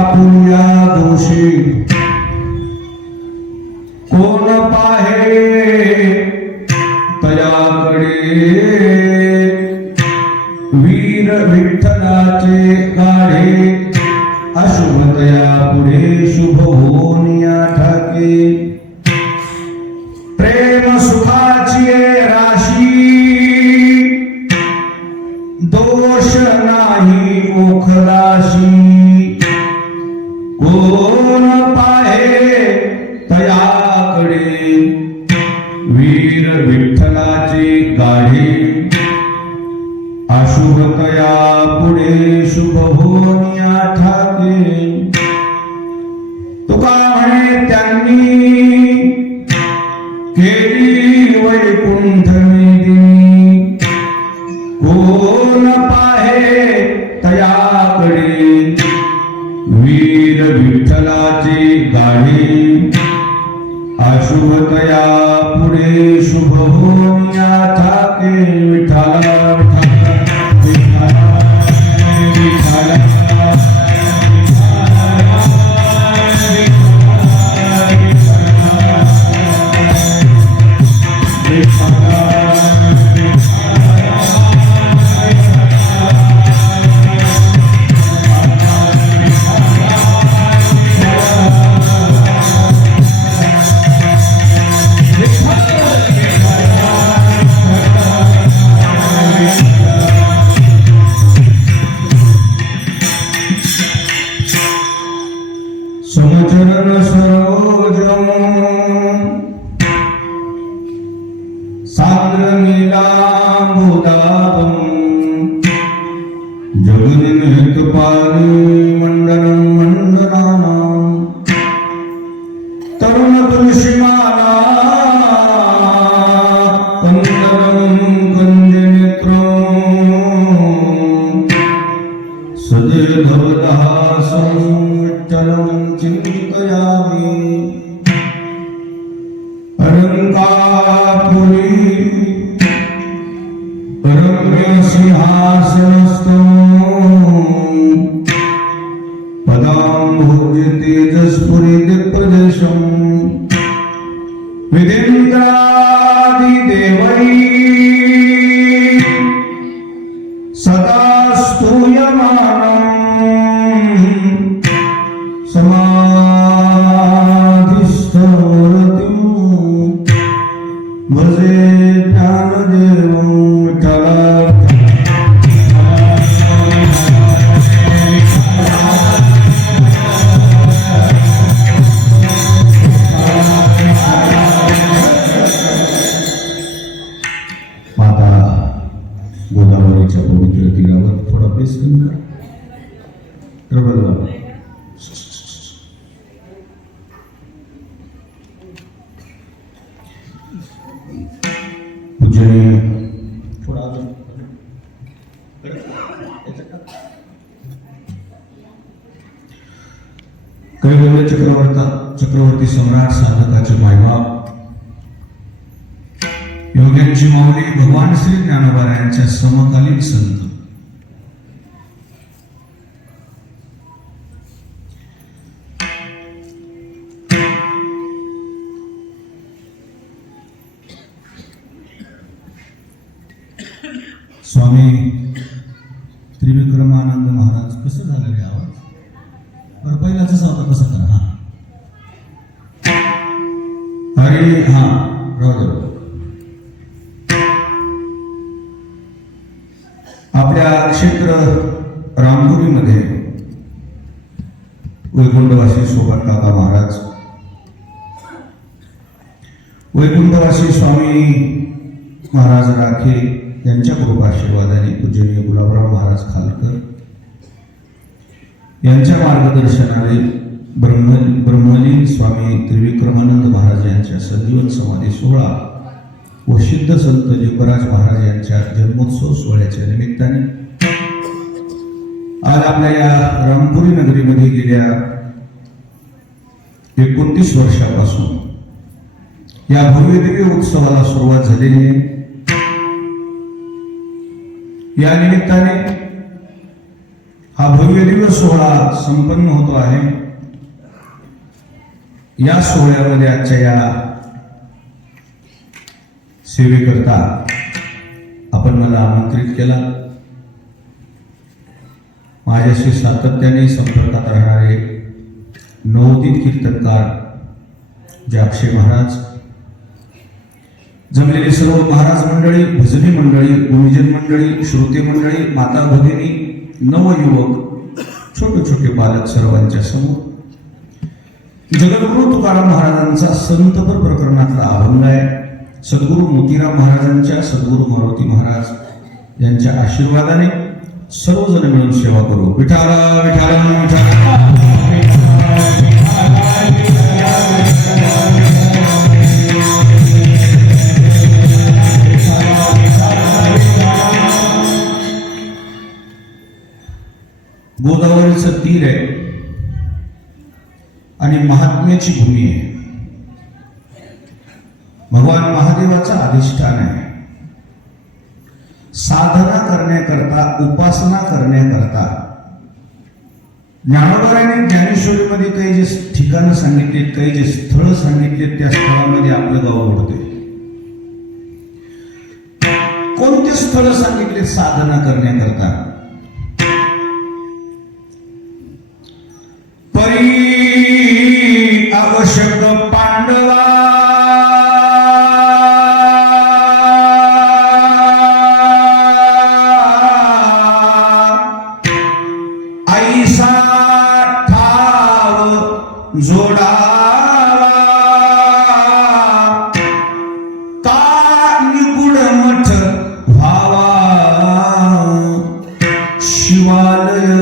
आपुल्या दोषी कोण पाहे तयाकडे वीर विठ्ठलाचे गाढे अशुभतया पुढे शुभ होनिया ठाके प्रेम सुखाची राशी दोष नाही ओखलाशी कोण पाहे तयाकडे वीर विठ्ठलाचे गाढे अशुभतया पुढे शुभ होनिया ठाके तुका म्हणे त्यांनी केली वैकुंठ मेदिनी कोण पाहे तयाकडे वीर विठ्ठलाचे गाढे अशुभतया पुढे शुभ होनिया ठाके विठ्ठला समचरण सरोजम सान्द्र नीलाम्बुदाभं जगन्निहितपाणि मण्डलं मण्डलानां तरुण तुलसीमाला कन्दलं कञ्जनेत्रं सदैव भवदासं विठ्ठलं चिंतयामि अलंकारपुरी रम्य सिंहासनस्थं पदाम्भोज तेजस्पुरी दिक्प्रदेशं विधीन्द्रादिदेवै सदा स्तूयमानं समाधिस्थमूर्तिं भजे ज्ञानदेवं विठ्ठला माता गोदावरीच्या पवित्र तीरावर थोडा प्लेस कमी कर पूजनीय थोडा कैवल्य चक्रवर्ती सम्राट साधकाचे मायबाप योग्यांची माऊली भगवान श्री ज्ञानोबा यांच्या समकालीन संत स्वामी त्रिविक्रमानंद महाराज. कसं झालं रे आवाज? बरं पहिलाच होता कसं करा. हा अरे हा राहू. आपल्या क्षेत्र रामपुरीमध्ये वैकुंठवासी सोबत काका महाराज, वैकुंठवासी स्वामी महाराज राखे यांच्या कृपाशीर्वादाने पूजनीय गुलाबराव महाराज खालकर यांच्या मार्गदर्शनाने ब्रह्मलीन स्वामी त्रिविक्रमानंद महाराज यांच्या सजीवन समाधी सोहळा व सिद्ध संत लिंगराज महाराज यांच्या जन्मोत्सव सोहळ्याच्या निमित्ताने आज आपल्या या रामपुरी नगरीमध्ये गेल्या 29 वर्षापासून या भव्यदिव्य उत्सवाला सुरुवात झालेली आहे. या निमित्ताने हा भव्य दिव्य सोहळा संपन्न होतो आहे. या सोहळ्यामध्ये आजच्या या सेवेकरता आपण मला आमंत्रित केला. माझ्याशी सातत्याने संपर्कात राहणारे नवोदित कीर्तनकार जाक्षे महाराज, जमलेले सर्व महाराज मंडळी, भजनी मंडळी, गुरुजन मंडळी, श्रोते मंडळी, माता भगिनी, नवयुवक, छोटे छोटे बालक सर्वांच्या समोर जगद्गुरु तुकाराम महाराजांचा संतपर प्रकरणातला अभंग आहे. सद्गुरु मोतीराम महाराजांच्या, सद्गुरु मारुती महाराज यांच्या आशीर्वादाने सर्वजण मिळून सेवा करू. विठाला विठाला विठाला. गोदावरीचं तीर आहे आणि महात्म्याची भूमी आहे. भगवान महादेवाचा अधिष्ठान आहे. साधना करण्याकरता, उपासना करण्याकरता ज्ञानोबाराने ज्ञानेश्वरीमध्ये काही जे ठिकाणं सांगितलीत, काही जे स्थळ सांगितलेत, त्या स्थळामध्ये आपलं गाव ओढते. कोणते स्थळ सांगितले साधना करण्याकरता? परी आवश्यक पांडवा ऐसा ठाव जोडावा का निगुड मठ व्हावा शिवालय.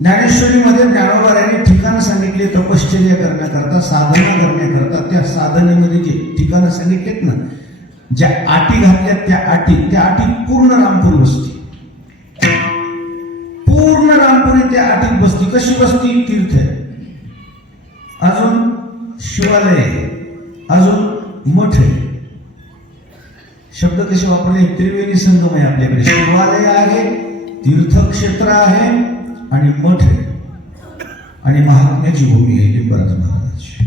ज्ञानेश्वरीमध्ये ज्ञानोबारायांनी ठिकाण सांगितले तपश्चर्या करण्याकरता, साधना करण्याकरता. त्या साधनेमध्ये जे ठिकाणं सांगितलेत ना, ज्या आटी घातल्यात त्या आटी पूर्ण रामपूर बसती. पूर्ण रामपुरी त्या आटीत बसती. कशी बसती? तीर्थ आहे, अजून शिवालय आहे, अजून मठ आहे. शब्द कसे वापरले? त्रिवेणी संगम आहे आपल्याकडे. शिवालय आहे, तीर्थक्षेत्र आहे आणि मठ आहे आणि महात्म्याची भूमी आहे लिंबराज महाराजांची.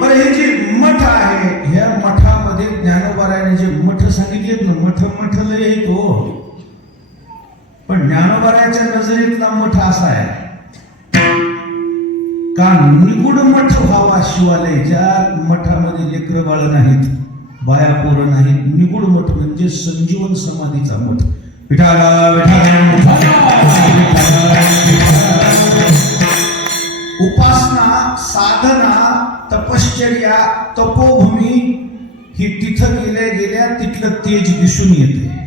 बरं, हे जे मठ आहे, ह्या मठामध्ये ज्ञानोबारायाने जे मठ सांगितलेत ना, मठ लय येतो, पण ज्ञानोबारायाच्या नजरेतला मठ असा आहे का निगुड मठ व्हावा शिवालय. ज्या मठामध्ये लेकरं बाळ नाहीत, बाया पोरं नाहीत, निगुड मठ म्हणजे संजीवन समाधीचा मठ. विठाला विठाला. उपासना, साधना, तपश्चर्या, तपोभूमी ही तिथं गेल्या तिथलं तेज दिसून येते.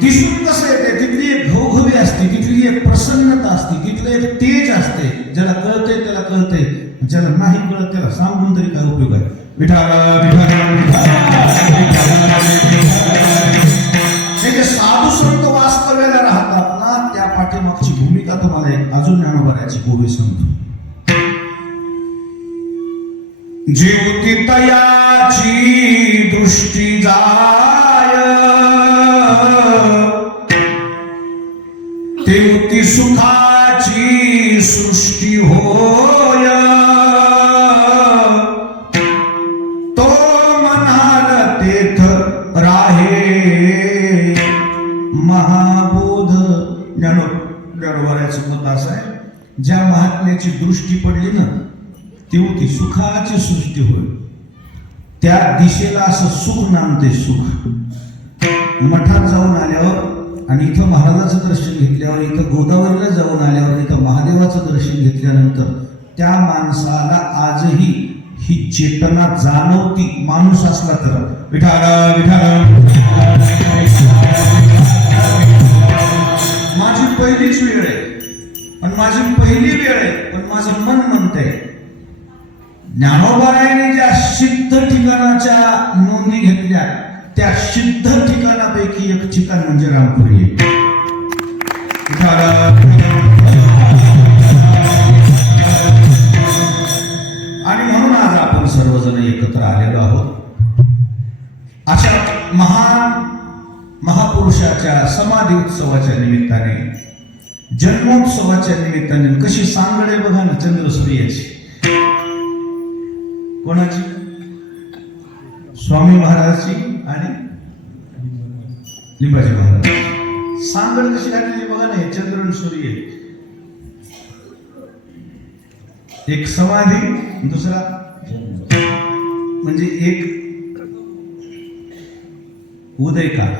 दिसून कसं येते? तिथली एक घवघवी असते, तिथली एक प्रसन्नता असते, तिथलं एक तेज असते. ज्याला कळतंय त्याला कळतंय, ज्याला नाही कळत त्याला सांगून तरी काय उपयोग आहे. विठाला विठाला. जे साधू संत वास्तव्याला राहतात ना, त्या पाठीमागची भूमिका तुम्हाला एक अजून ज्ञानोबारायाची गोवी सांगतो. जीवती तयाची दृष्टी जाय, तेवती सुखाची सृष्टी होय. तो म्हणाल तेथ राहे महाबोध. ज्ञानोबारायाचं मत असं आहे, ज्या महात्म्याची दृष्टी पडली ना, तेवती सुखाची सृष्टी होय. त्या दिशेला असं सुख नांदते. सुख मठात जाऊन आल्यावर आणि इथं महाराजाचं दर्शन घेतल्यावर, इथं गोदावरीला जाऊन आल्यावर, इथं महादेवाचं दर्शन घेतल्यानंतर त्या माणसाला आजही ही चेतना जाणवती, माणूस असला तर. विठाला विठाला. माझी पहिलीच वेळ आहे, पण माझी पहिली वेळ आहे, पण माझं मन म्हणतंय ज्ञानोबारायाने ज्या सिद्ध ठिकाणाच्या नोंदी घेतल्या, त्या सिद्ध ठिकाणापैकी एक ठिकाण म्हणजे रामपुरी. आणि म्हणून आज आपण सर्वजण एकत्र आलेलो आहोत. अशा महान महापुरुष महापुरुषाच्या समाधी उत्सवाच्या निमित्ताने, जन्मोत्सवाच्या निमित्ताने कशी सांगड आहे बघा ना चंद्र सूर्याची. कोणाची? स्वामी महाराजची आणि लिंबाजी महाराज. सांगड कशी घातलेली बघा ना, हे चंद्र आणि सूर्य. एक समाधी, दुसरा म्हणजे एक उदय काळ.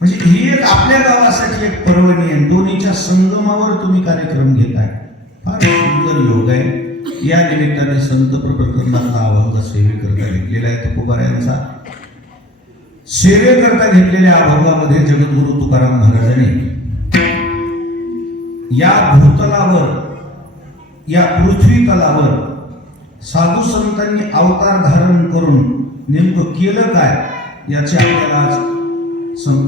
म्हणजे ही एक आपल्या गावासाठी एक पर्वणी आहे. दोन्हीच्या संगमावर तुम्ही कार्यक्रम घेताय, फार सुंदर योग आहे. या निमित्ताने संत प्रकरणातला अभंग सेवेकरता घेतलेला आहे. तुकोबारायांचा सेवेकरता घेतलेल्या अभंगामध्ये जगद्गुरु तुकाराम महाराजांनी या भूतलावर, या पृथ्वी तलावर साधू संतांनी अवतार धारण करून नेमकं केलं काय याची आपल्याला आज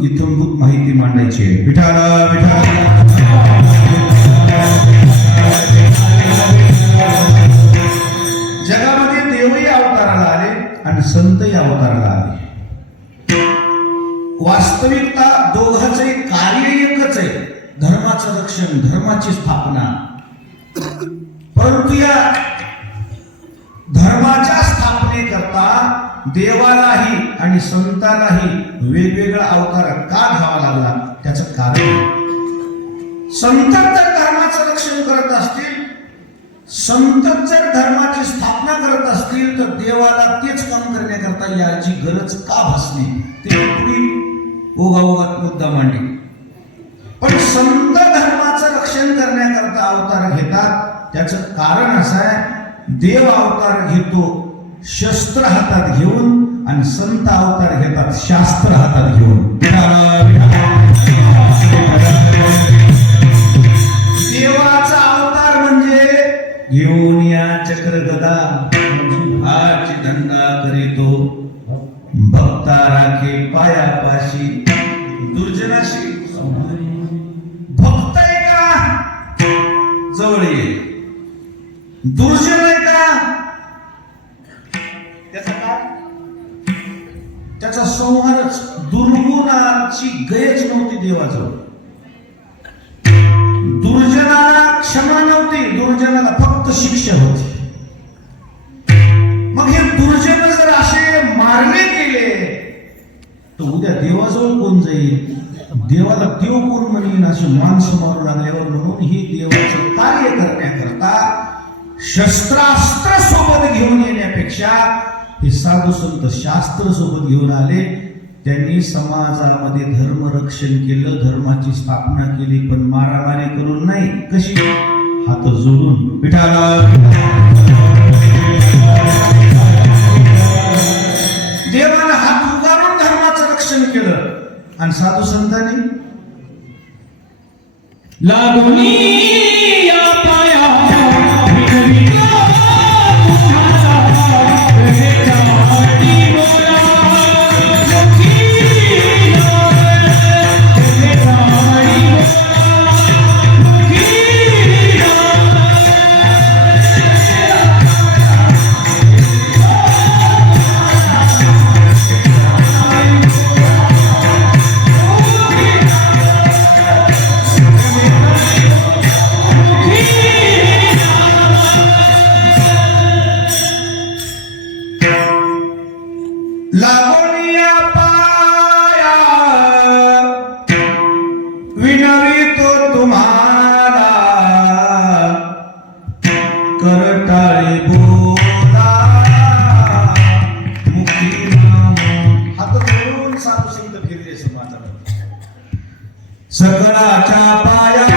इत्थंभूत माहिती मांडायची आहे. विठाला विठाला. जगामध्ये देवही अवताराला आले आणि संतही अवताराला आले. वास्तविकता दोघांचंही कार्य एकच आहे, धर्माचं रक्षण, धर्माची स्थापना. परंतु या धर्माच्या स्थापनेकरता देवालाही आणि संतालाही वेगवेगळा अवतार का घ्यावा लागला त्याचं कारण, संत जर धर्माचं रक्षण करत असतील, संत जर धर्माची स्थापना करत असतील, तर देवाला तेच काम करण्याकरता याची गरज का भासली ते पुढील ओघाओघात मुद्दा मांडली. पण संत धर्माचं रक्षण करण्याकरता अवतार घेतात त्याचं कारण असं आहे, देव अवतार घेतो शस्त्र हातात घेऊन आणि संत अवतार घेतात शास्त्र हातात घेऊन. देवाचा अवतार म्हणजे घेऊन या चक्र गदा, हाची दंडा करीतो भक्ता राखे पायापाशी. दुर्जनाशी भक्त आहे का जवळ ये, दुर्जन आहे का त्याचा काय, त्याचा संहारच. दुर्गुणाची गयच नव्हती देवाजवळ, दुर्जनाला क्षमा नव्हती, दुर्जनाला फक्त शिक्षा होती. मग हे दुर्जन जर असे मारले गेले तर उद्या देवाजवळ कोण जाईल, देवाला देव कोण म्हणेन असे माणसं मारू लागल्यावर. म्हणून हे देवाचं कार्य करण्याकरता शस्त्रास्त्र सोबत घेऊन येण्यापेक्षा हे साधू संत शास्त्र सोबत घेऊन आले. त्यांनी समाजामध्ये धर्म रक्षण केलं, धर्माची स्थापना केली, पण मारामारी करून नाही. कशी? हात जोडून. पिठाला देवाने हात उगारून धर्माचं रक्षण केलं आणि साधू संतांनी लागोनी या पाया लागोनिया पाया विनवितो तुम्हाला, करटाळे बोला मुखी नाम. हात जोडून साधू संत फिरले समाजात. सकळाच्या पाया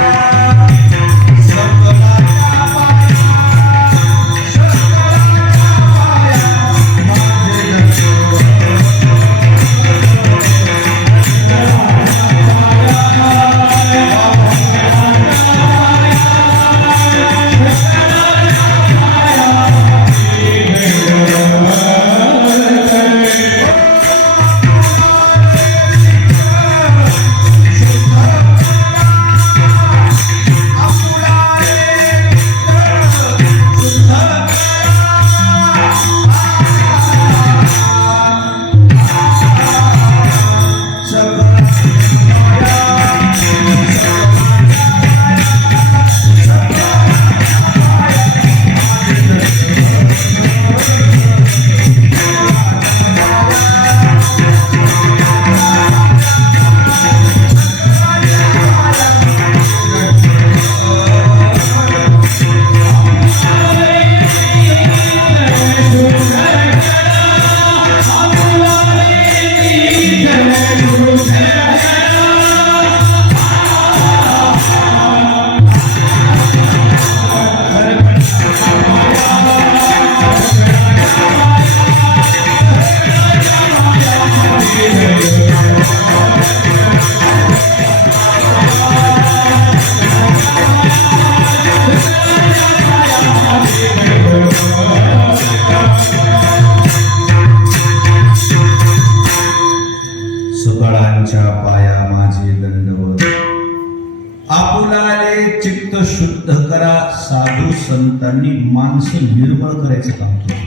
शुद्ध करा. साधू संतांनी माणसं निर्मळ करायचं काम केलं,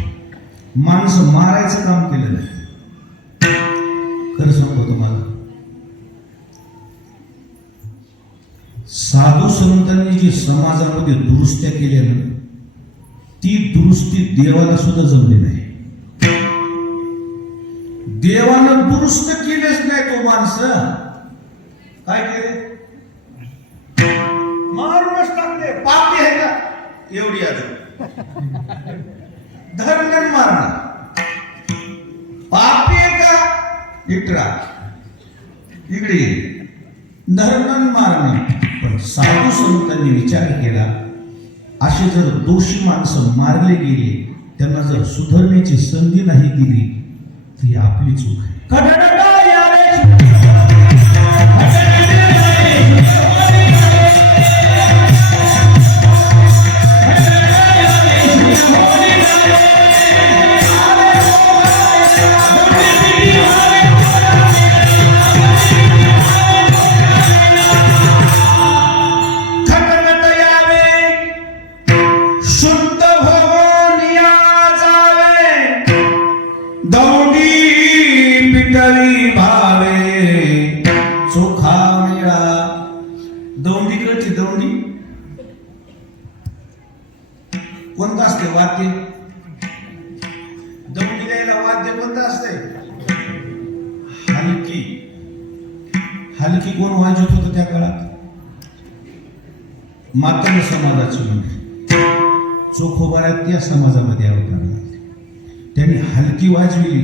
माणसं मारायचं काम केलं नाही. खरं सांगतो तुम्हाला, साधू संतांनी जी समाजामध्ये दुरुस्त्या केल्या ना, ती दुरुस्ती देवाला सुद्धा जमली नाही. देवानं दुरुस्त केलेच नाही. तो माणसं काय केले? मारूनच टाकले. पापी आहे का एवढी अजून? धरणं मारणं पापी आहे का? इकडा इकडे धरणं मारणे. पण साधू संतांनी विचार केला, असे जर दोषी माणसं मारले गेले, त्यांना जर सुधारण्याची संधी नाही दिली, तर ही आपली चूक आहे. दौंडी कोणतं असते वाद्य? दौंडी द्यायला वाद्य कोणतं असते? हलकी. हलकी कोण वाजवत होतं त्या काळात? मातंग समाजाची म्हणजे चोखोबाऱ्यात त्या समाजामध्ये अवतरला. त्यांनी हलकी वाजविली,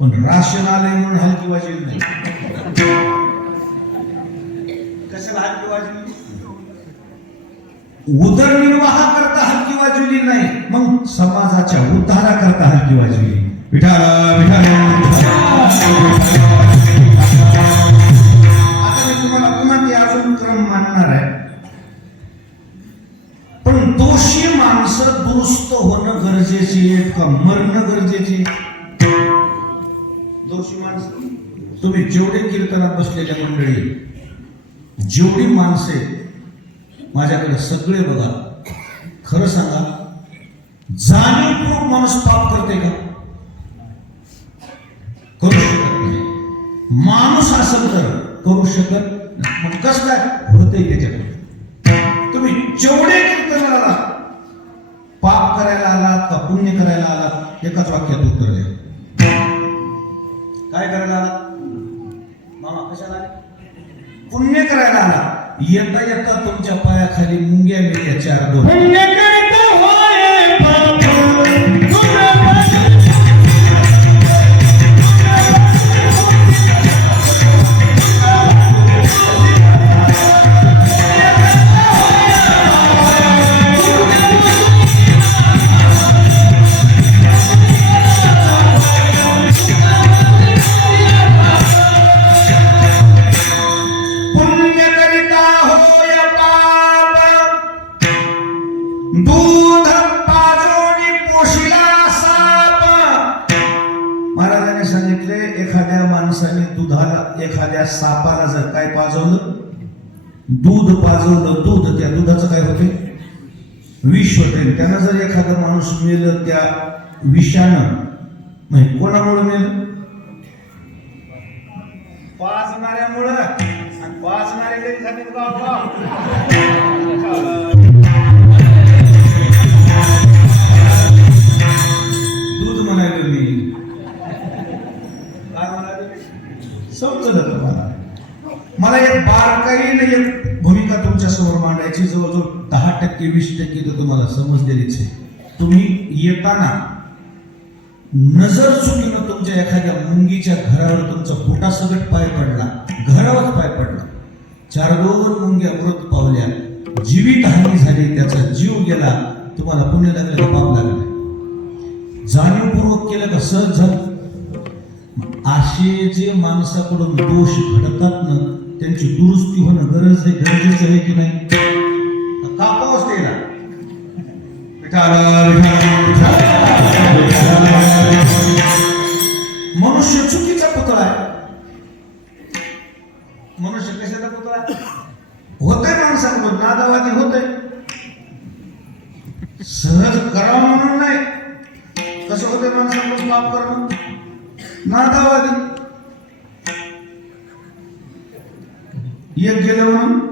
पण राशन आलंय म्हणून हलकी वाजविली नाही. कशाला हलकी वाजविली? उदरनिर्वाह करता हलकी वाजविली नाही, मग समाजाच्या उद्धारा करता हलकी वाजविली. विठाला विठाला. आता मी तुम्हाला पुन्हा ते अजून क्रम मांडणार आहे. पण दोषी माणसं दुरुस्त होणं गरजेचे का मरणं गरजेचे? दोषी माणसं, तुम्ही जेवढे कीर्तनात बसलेल्या मंडळी, जेवढी माणसे माझ्याकडे सगळे बघा, खरं सांगा, जाणीवपूर्वक माणूस पाप करते का? करू शकत नाही. माणूस असं करू शकत, मग कसं काय होतंय त्याच्याकडे? तुम्ही जेवढे कीर्तनाला आलात, पाप करायला आलात का पुण्य करायला आलात, एकाच वाक्यात उत्तर द्या. काय करायला आलात मामा? कशाला आले? पुण्य करायला आलात. येता येता तुमच्या पायाखाली मुंग्या मिळल्या 4-2. दूध पाजोनी पोशिला साप. महाराजांनी सांगितले, एखाद्या माणसाने दुधाला, एखाद्या सापाला जर काय पाजवलं, दूध पाजवलं, दूध, त्या दुधाचं काय होते? विष होते. त्यानं जर एखादा माणूस मेलं त्या विषानं, म्हणजे कोणामुळे मेलं? पाजणाऱ्यामुळं. आणि पाजणारे कधी झाले? दूध म्हणायला मी काय म्हणाले? समजलं तुम्हाला? मला एक बारकाईने एक भूमिका तुमच्या समोर मांडायची. जवळजवळ 10% 20% तर तुम्हाला समजलेलीच आहे. तुम्ही येताना नजर चुकीनं तुमच्या एखाद्या मुंगीच्या घरावर तुमचा फुटासकट पाय पडला, घरावर पाय पडला, 4-2 मुंग्या मृत पावल्या, जीवित हानी झाली, त्याचा जीव गेला, तुम्हाला पुण्य लागलं का पाप लागलं? जाणीवपूर्वक केलं का सहज झालं? असे जे माणसाकडून दोष घडतात ना, त्यांची दुरुस्ती होणं गरजेचं आहे की नाही? कापावंच ते ना. मनुष्य चुकीचा पुतळा आहे. मनुष्य कशाचा पुतळा होतोय? माणूस माणसाकडून नादावादी होतंय. सहज करावं म्हणून नाही. कसं होतंय माणसाकडून पाप करणं? नादावादी. एक गेलं म्हणून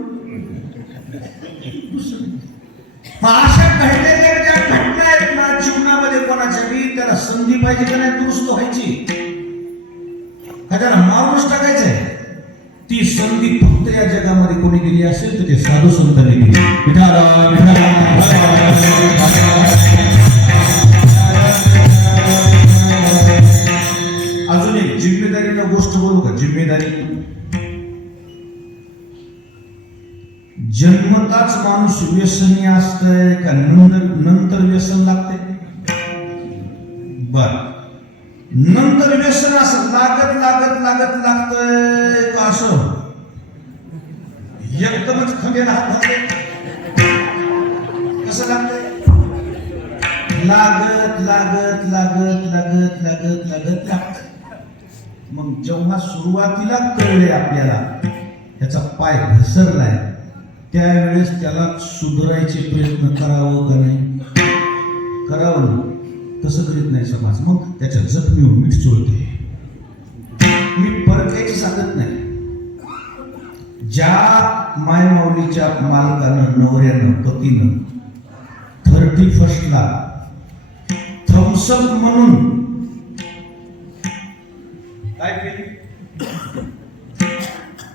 मग अशा घडलेल्या ज्या घटना आहेत ना जीवनामध्ये कोणाच्या बी, त्याला संधी पाहिजे का नाही दुरुस्त व्हायची, का त्याला मारूनच टाकायचंय? ती संधी फक्त या जगामध्ये कोणी दिली असेल तर ते साधू संतांनी दिली. अजून एक जिम्मेदारीनं गोष्ट बोलू का? जिम्मेदारी. जन्मताच माणूस व्यसनी असतंय का नंतर व्यसन लागते? बर, नंतर व्यसन असं लागत लागत लागत लागतंय का असं एकदमच खंबेला हात घालते? कसं लागतंय? लागत लागत लागत लागत लागत लागत लागत. मग जेव्हा सुरुवातीला कळले आपल्याला त्याचा पाय घसरलाय, त्यावेळेस त्याला सुधारायचे प्रयत्न करावं का नाही? करावं ना. तसं करीत नाही समाज. मग त्याच्या जखमीवर मीठ चोळते. मी परकायची सांगत नाही. ज्या मायमाऊलीच्या मालकानं, नवऱ्यानं, पतीनं 31ला थम्सअप म्हणून काय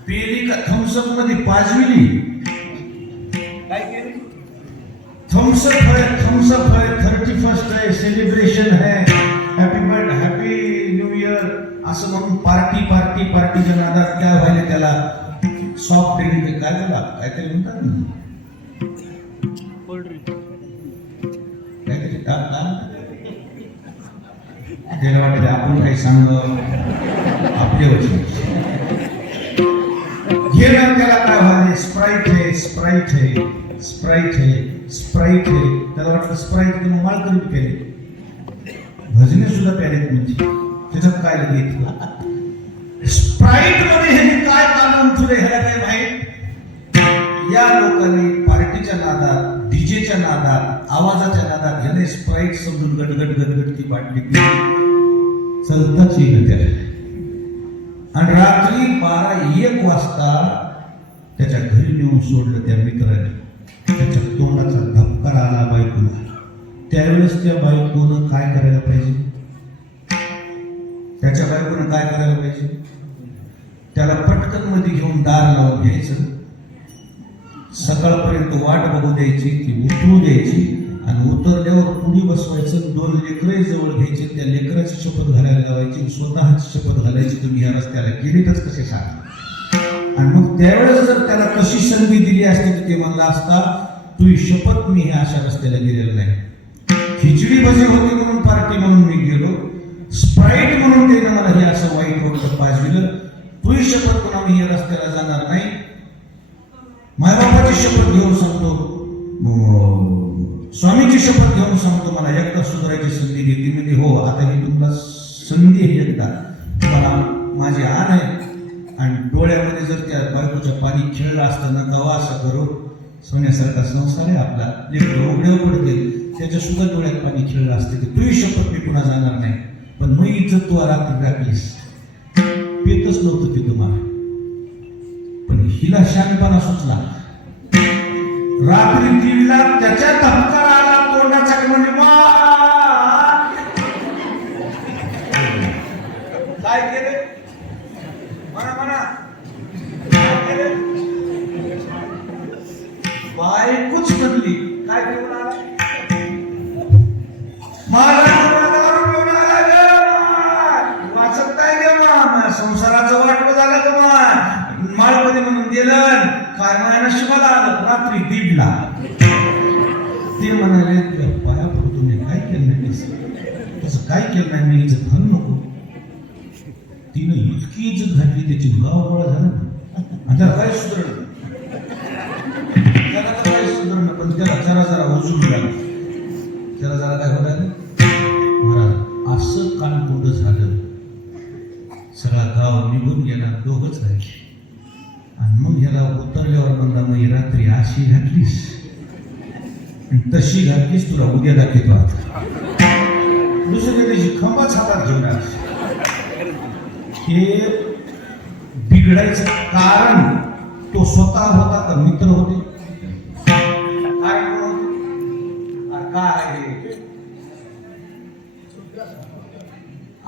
पेली का थम्सअप मध्ये पाजविली? काय केली? थम्सअप है, थम्सअप है, 31st है, सेलिब्रेशन है, happy birthday, happy new year असं म्हणून पार्टी पार्टी पार्टीच्या नादात काय व्हायला त्याला सॉफ्ट ड्रिंक काय त्याला काहीतरी म्हणतात ना, काहीतरी त्याला वाटतं आपण काही सांग आपले वचन घे ना. त्याला काय व्हायला? स्प्राईट आहे, स्प्राईट आहे, स्प्राईट आहे, स्प्राईट आहे. त्याला वाटतं स्प्राईट तुम्ही मालकरी प्याले, भजने सुद्धा प्यालेत म्हणजे त्याच्यात काय लगेच स्प्राईट मध्ये हे काय काढून तुले ह्याला काय माहित? या लोकांनी पार्टीच्या नादात, डीजेच्या नादात, आवाजाच्या नादात ह्याने स्प्राईट समजून गटगट गटगट ती बाटली पिली, चलताच येईल त्याला. आणि रात्री 12-1 वाजता त्याच्या घरी नेऊन सोडलं त्या मित्राने. त्याच्या तोंडाचा धपकार आला बायकोला. त्यावेळेस त्या बायकोनं काय करायला पाहिजे? त्याच्या बायकोनं काय करायला पाहिजे? त्याला पटकन मध्ये घेऊन दार लावून घ्यायचं, सकाळपर्यंत वाट बघू द्यायची, ती उतरू द्यायची आणि उतरल्यावर पुढी बसवायचं. 2 लेकरं जवळ घ्यायचे, त्या लेकराची शपथ घालायला लावायची, स्वतःची शपथ घालायची. तुम्ही या रस्त्याला गेलीतच कसे सांगा? आणि मग त्यावेळेस जर त्याला कशी संधी दिली असती तर ते म्हणला असता, तुझी शपथ मी ह्या अशा रस्त्याला गेलेलं नाही. खिचडी भजी होती म्हणून पार्टी म्हणून मी गेलो, स्प्राईट म्हणून त्यानं मला हे असं वाईट वक्त पाजविलं. तुझी शपथ पुन्हा मी या रस्त्याला जाणार नाही. मायबापाची शपथ घेऊन सांगतो, स्वामीची शपथ घेऊन सांगतो, मला एकदा सुधारायची संधी घेतली. म्हणजे हो, आता ही तुम्हाला संधी आहे, एकदा तुम्हाला माझी आण आहे. आणि डोळ्यामध्ये जर त्या बायकोच्या पाणी खेळलं असतं ना, कवा असं करू, सोन्यासारखा संसार आहे आपला, लेकरं उघडे पडतील, त्याच्या सुद्धा डोळ्यात पाणी खेळलं असते. तर तुझी शपथ मी पुन्हा जाणार नाही. पण मग इज्जत तू रात्री राखलीस. पेतच नव्हतं ते तुम्हाला, पण हिला शानपणा सुचला. रात्री 3ला त्याच्या धक्का आला तोंडाचा, म्हणजे काय केले म्हणा म्हणा, काय केले? बायकोच म्हणली काय करून आला? वाचत काय गे संसाराचं वाटलं झालं का? माळपणे म्हणून दिलं काय मायना शिवाला आलं. रात्री 1:30ला ते म्हणाले, पाया पडतो मी काय केलं नाही, तसं काय केलं नाही मी, इज्जत घालू नको. तिनं इतकी इज्जत घातली त्याची गाव गोळा झाला आणि त्याला काय सुधारणं, त्याला तर काय सुधारणं, पण त्याला जरा उजून झालं. त्याला जरा काय होतं महाराज, असं कानकोंड झालं, सगळा गाव निघून गेला, दोघंच राहिले. आणि मग ह्याला उतरल्यावर म्हणला, मग रात्री अशी घातलीस आणि तशी घातलीस, तुला उद्या दाखवतो आता. दुसऱ्या दिवशी खंबाच हातात घेऊन आलीस. हे बिघडायचं कारण तो स्वतः होता का मित्र होते? काय होते? काय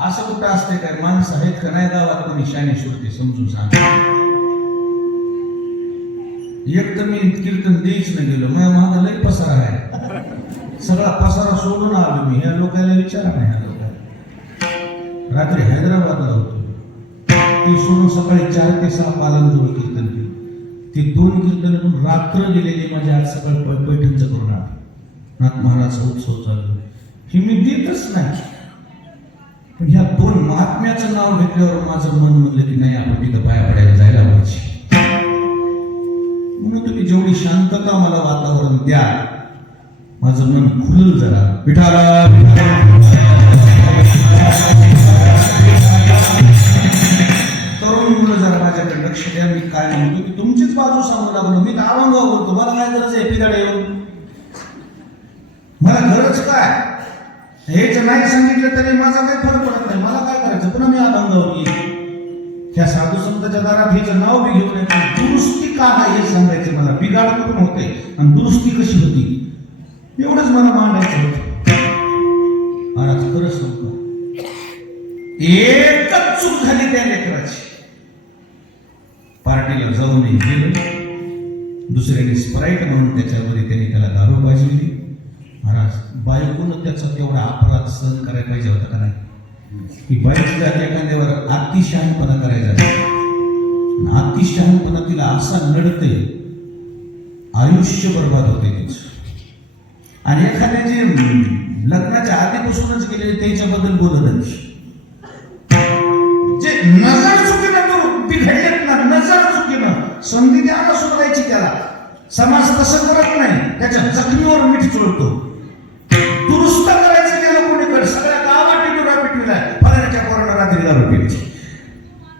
असं कुठं असते काय? माणसं आहेत का नाही गावात कोणी शाने सुरते समजून सांग. एक तर मी कीर्तन द्यायच नाही गेलो, माझ्या मागं लय पसारा आहे. सगळा पसारा सोडून आलो मी. ह्या लोकांना विचारा नाही. ह्या लोकांना रात्री हैदराबादला होतो, ती सोडून सकाळी 4 ते 6 पालनजवळ कीर्तन केलं. ते 2 कीर्तनातून रात्र गेलेली माझी आज सकाळी पैठणचं करून आलो. नाथ महाराजचा उत्सव चालू. हे मी देतच नाही, पण ह्या 2 महात्म्याचं नाव घेतल्यावर माझं मन म्हणलं की नाही, आपण तिथं पाया पडायला जायला पाहिजे. म्हणून तुम्ही जेवढी शांतता मला वातावरण द्या, माझं मन खुलल जरा. विठाला तरुण मुलं जरा माझ्याकडे लक्ष द्या. मी काय म्हणतो की तुमचीच बाजू सांगू लागलो. मी तर अवंगाव बोलतो. मला काय गरज आहे पिदाडे येऊन? मला गरज काय? हेच नाही सांगितलं तरी माझा काही फरक पडत नाही. मला काय करायचं? पुन्हा मी अभंगावर येईल. त्या साधू संतांच्या दारात हिचं नाव बी घेऊन येतो. दुरुस्ती का नाही हे सांगायचं मला. बिघाड कुठून होते आणि दुरुस्ती कशी होती एवढंच मला मांडायचं होतं. महाराज खरं सांगतो, एकच चूक झाली त्या लेकराची. पार्टीला जाऊनही गेलं, दुसऱ्याने स्प्राईट म्हणून त्याच्यावर त्यांनी त्याला दारू पाजविली. महाराज बायकोनं त्याचा तेवढा अपराध सहन करायला पाहिजे होता का नाही? की बाईची जात एखाद्यावर अतिशहाणपणा करायचा, अतिशहाणपणा तिला असा नडते, आयुष्य बर्बाद होते तिचं. आणि एखाद्याचे लग्नाच्या आधीपासूनच गेलेले त्याच्याबद्दल बोलत जे नजर चुकीनं तो बिघडलेत ना, नजर चुकीनं संधी द्यायला सुधारायची त्याला. समाज तसं करत नाही, त्याच्या जखमीवर मीठ चोळतो. दुरुस्त करायचं गेलं कोणीकडे, सगळ्या गावात टिटूरा पिटविलाय. फलाण्याच्या पोराला रात्री दारू पिली,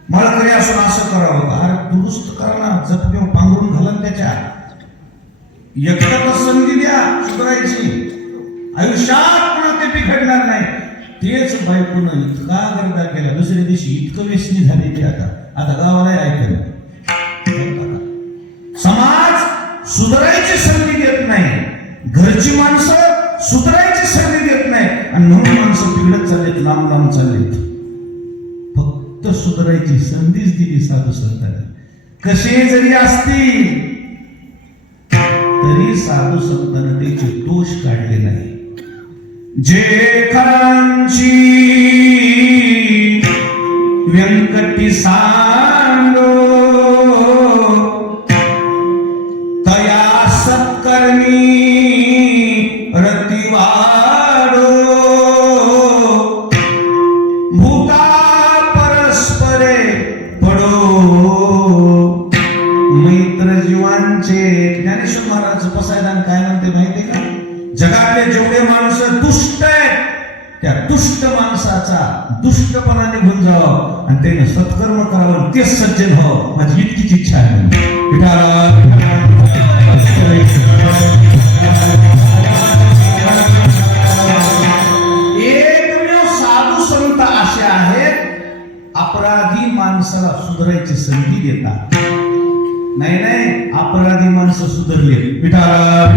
मळकरी असून असं करावं. अरे दुरुस्त करा, जखमीवर पांघरून घाला त्याच्या. एकदा संधी द्या सुधारायची. आयुष्यात पुन्हा ते बिघडणार नाही. तेच बायकोनं इतका गर्दा केला, दुसऱ्या दिवशी इतकं व्यसनी झाले ते आता गावाला ऐकलं. समाज सुधारायची संधी देत नाही, घरची माणसं सुधारायची संधी देत नाही, आणि म्हणून माणसं बिघडत चाललेत, लांब लांब चाललेत. फक्त सुधारायची संधीच दिली साधू संतांनी. कसे जरी असतील तरी साधू संतांनी त्याचे दोष काढले नाही. जे खरांची व्यंकटी सांगो, तया सत्कर्मी रतिवाडो, भूता परस्परे पडो, मैत्र जीवांचे. ज्ञानेश्वर महाराज पसायदान काय म्हणते माहिती का? जगातले जेवढे माणसं दुष्ट आहेत, त्या दुष्ट माणसाचा दुष्टपणा निघून जावं आणि त्याने सत्कर्म करावं, तेच सज्जन व्हावं. माझी इतकीच इच्छा आहे. एकमेव साधू संत असे आहेत, अपराधी माणसाला सुधारायची संधी देतात. नाही अपराधी माणसं सुधारले. विठाला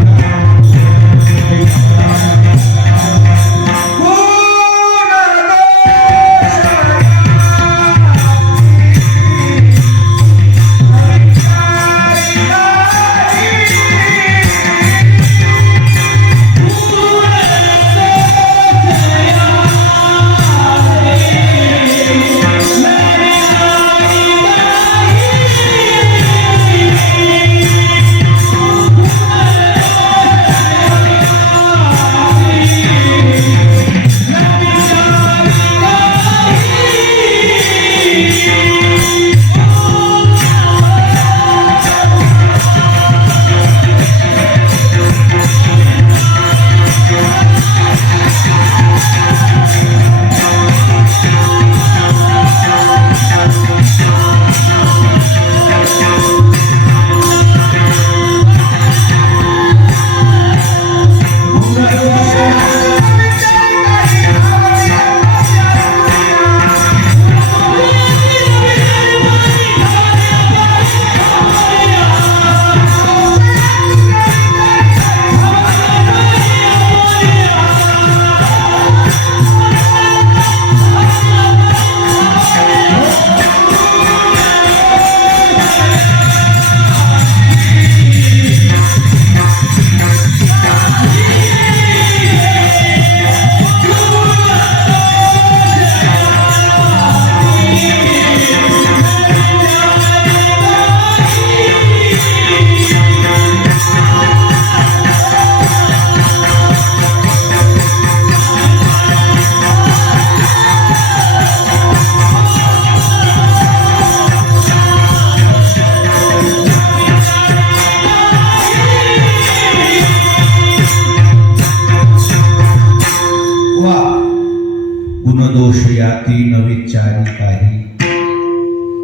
आती नविचारी काही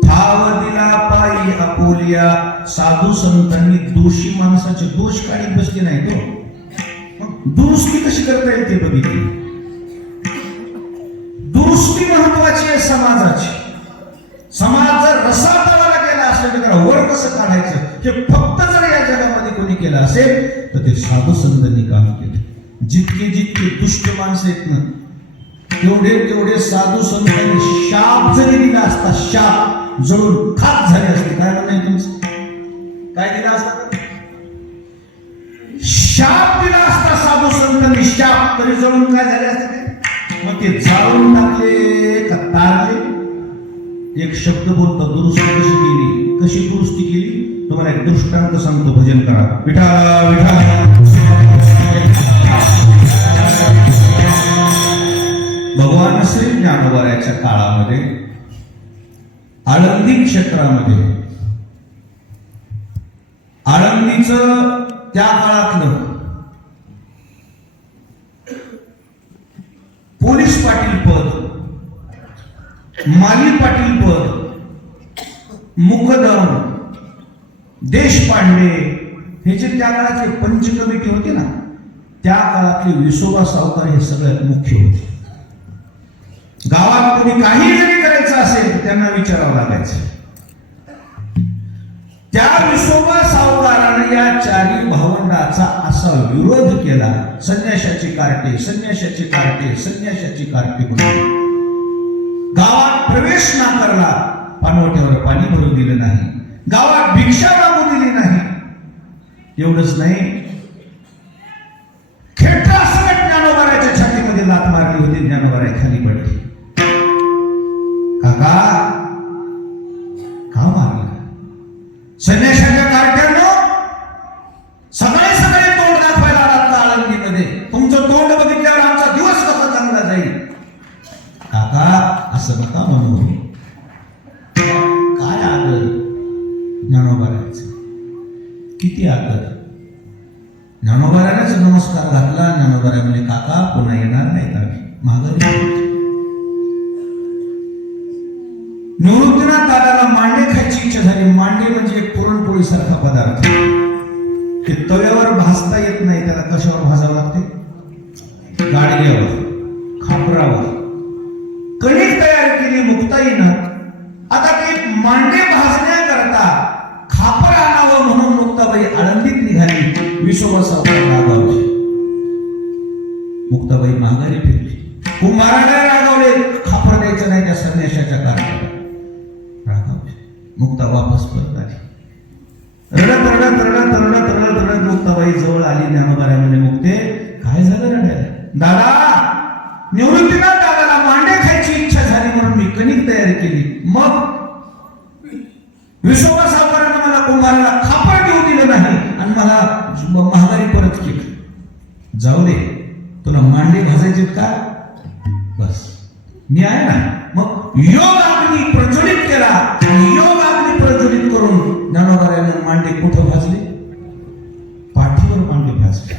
ठाव दिला पायी अपोलिया. साधू संतांनी दोषी माणसाचे दोष काढीत बसले नाही तो, दुरुस्ती कशी करता येईल ते बघितली. दुरुस्ती महत्वाची आहे समाजाची. समाज जर रसातवाला केला असेल तर त्याला वर कसं काढायचं हे फक्त जर या जगामध्ये कोणी केलं असेल तर ते साधू संतांनी काम केले. जितके जितके दुष्ट माणसं आहेत ना तेवढे तेवढे साधू संतांनी शाप जरी दिला असता, शाप जळून खाक झाले असते. काय म्हणणं तुमचं? काय दिला असता? शाप दिला असता साधू संतांनी, शाप तरी जळून काय झाले असते ते? मग ते जाळून टाकले का तारले? एक शब्द बोलतो दुरुस्ती कशी केली, कशी दुरुस्ती केली तुम्हाला एक दृष्टांत सांगतो. भजन करा. विठा विठा. भगवान श्री ज्ञानोबाराच्या काळामध्ये आळंदी क्षेत्रामध्ये, आळंदीचं त्या काळातलं पोलीस पाटील पद, माली पाटील पद, मुकदम, देशपांडे हे जे त्या काळातले पंच कमिटी होते ना, त्या काळातले विसोबा सावकार हे सगळ्यात मुख्य होते. गावात कोणी काही जरी करायचं असेल तर त्यांना विचारावं लागायचं. त्या विसोबा सावकाराने या चारी भावंडाचा असा विरोध केला, संन्याशाची कार्टे, संन्याशाची कार्टे, संन्याशाची कार्टे म्हणून गावात प्रवेश नाकारला. पाणवट्यावर पाणी भरू दिलं नाही, गावात भिक्षा मागू दिली नाही. एवढंच नाही, खेटरा सकट ज्ञानोबाराच्या छातीमध्ये लात मारली होती. ज्ञानोबाराय खाली पडली. काका का मारला? संन्याशाच्या कार्ट्यानं सगळे सगळे तोंड दाखवायला आलात का आळंदीमध्ये? तुमचं तोंड बघितल्यावर आमचा दिवस कसा चांगला जाईल. काका असं नका म्हणू. काय आदर ज्ञानोबारायचं, किती आदर. ज्ञानोबारायच नमस्कार घातला. ज्ञानोबाराय म्हणजे काका पुन्हा येणार नाहीत आम्ही, माघारी. निवृत्तीनाथ दादाला मांडे खायची इच्छा झाली. मांडे म्हणजे एक पुरणपोळी सारखा पदार्थ. ते तव्यावर भाजता येत नाही, त्याला कशावर भाजावं लागते? गाडग्यावर, खापरावर. कणिक तयार केली मुक्ताईनं. आता ते मांडे भाजण्याकरता खापर आणावं म्हणून मुक्ताबाई आळंदीत निघाली. विसोबा सावकार रागावले. मुक्ताबाई माघारी फिरली. कुंभाराला रागावले, खापर द्यायचं नाही त्या संन्याशाच्या कारणाला. रागावले. मुक्ता वापस परत आली. रडत रडत रडत रडत रडत रडत मुक्ताबाई जवळ आली. ज्ञानोबाराय म्हणजे मुक्ते काय झालं रडायला? दादा, निवृत्तीनाथ दादाला मांडे खायची इच्छा झाली म्हणून मी कणिक तयारी केली. मग विसोबा सावकारानं मला कुंभाराला खापर देऊ दिलं नाही आणि मला महागारी परत केली. जाऊ दे, तुला मांडे भाजायचे का? बस मी आहे ना. मग योग अग्नी प्रज्वलित केला आणि योग अग्नी प्रज्वलित करून ज्ञानोबारायनं मांडे कुठं भाजले? पाठीवर मांडे भाजले.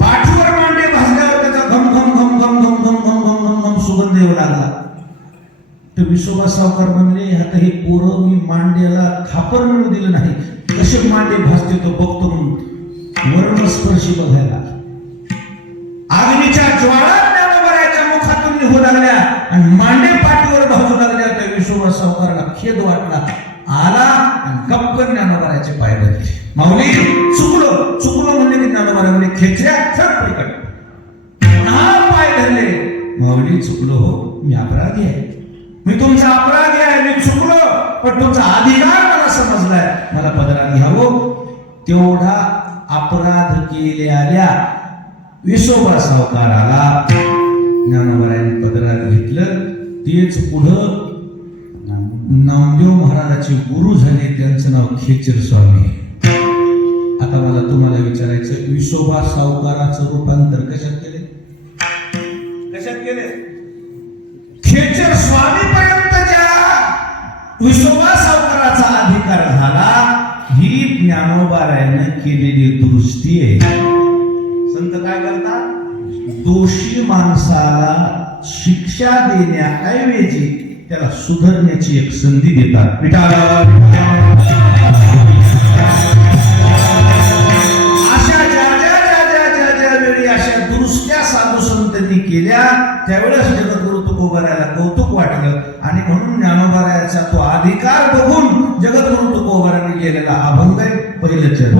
पाठीवर मांडे भाजल्यावर त्याचा घम घम घम घम घम घम घम घम घम घम सुगंध येऊ लागला. तर विसोबा सावकार म्हणले, आता हे पोरं मी मांड्याला खापर मिळू दिलं नाही, कसे मांडे भाजते तो बघतो म्हणून वर्णस्पर्शी बघायला. अग्नीच्या ज्वाळा ज्ञानोबारायच्या मुखातून निघू लागल्या आणि मांडे पाठीवर भाजू लागल्या. त्या विसोबा सावकाराला खेद वाटला. आला आणि गप्प ज्ञानोबारायचे पाय धरले. माऊली चुकलो चुकलो म्हणले की ज्ञानोबाराय म्हणले खेचऱ्या थट पलीकड पुन्हा पाय धरले. माऊली चुकलो हो, मी अपराधी आहे, मी तुमचा अपराधी आहे, मी चुकलो, पण तुमचा अधिकार मला समजलाय, मला पदरात घ्यावं. तेवढा अपराध केलेल्या विसोबा सावकाराला ज्ञानोबारायांनी पदरात घेतलं. तेच पुढं नामदेव महाराजाचे गुरु झाले, त्यांचं नाव खेचर स्वामी. आता मला तुम्हाला विचारायचं, विसोबा सावकाराचं रूपांतर कशात केले? कशात केले? खेचर स्वामी पर्यंत ज्या विसोबा सावकाराचा अधिकार झाला, ही ज्ञानोबारायानं केलेली दुरुस्ती आहे. संत काय करतात? दोषी माणसाला शिक्षा देण्याऐवजी त्याला सुधारण्याची एक संधी देतात. अशा ज्या वेळी अशा दुरुस्त्या साधू संतांनी केल्या त्यावेळेस जगद्गुरु तुकोबारायला कौतुक वाटलं आणि म्हणून ज्ञानोबारायाचा तो अधिकार बघून जगद्गुरु तुकोबारांनी केलेला अभंग आहे पहिलं चरण.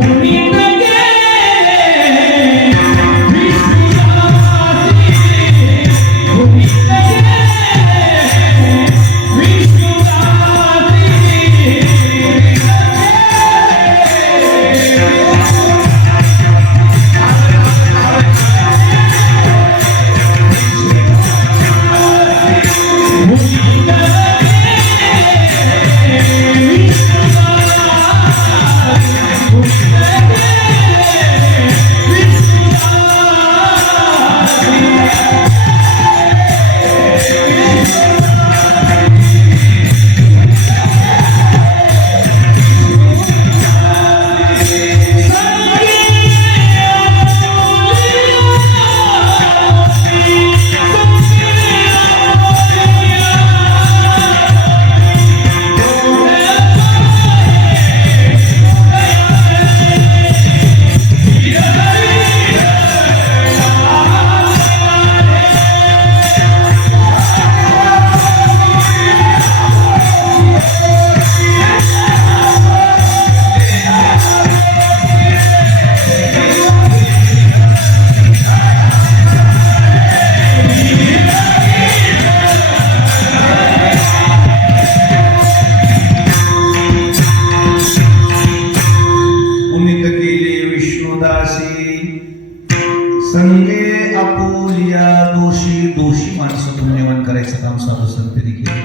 संगे आपुलिया दोषी माणसं पुण्यवान करायचं काम साधू संतांनी केलं.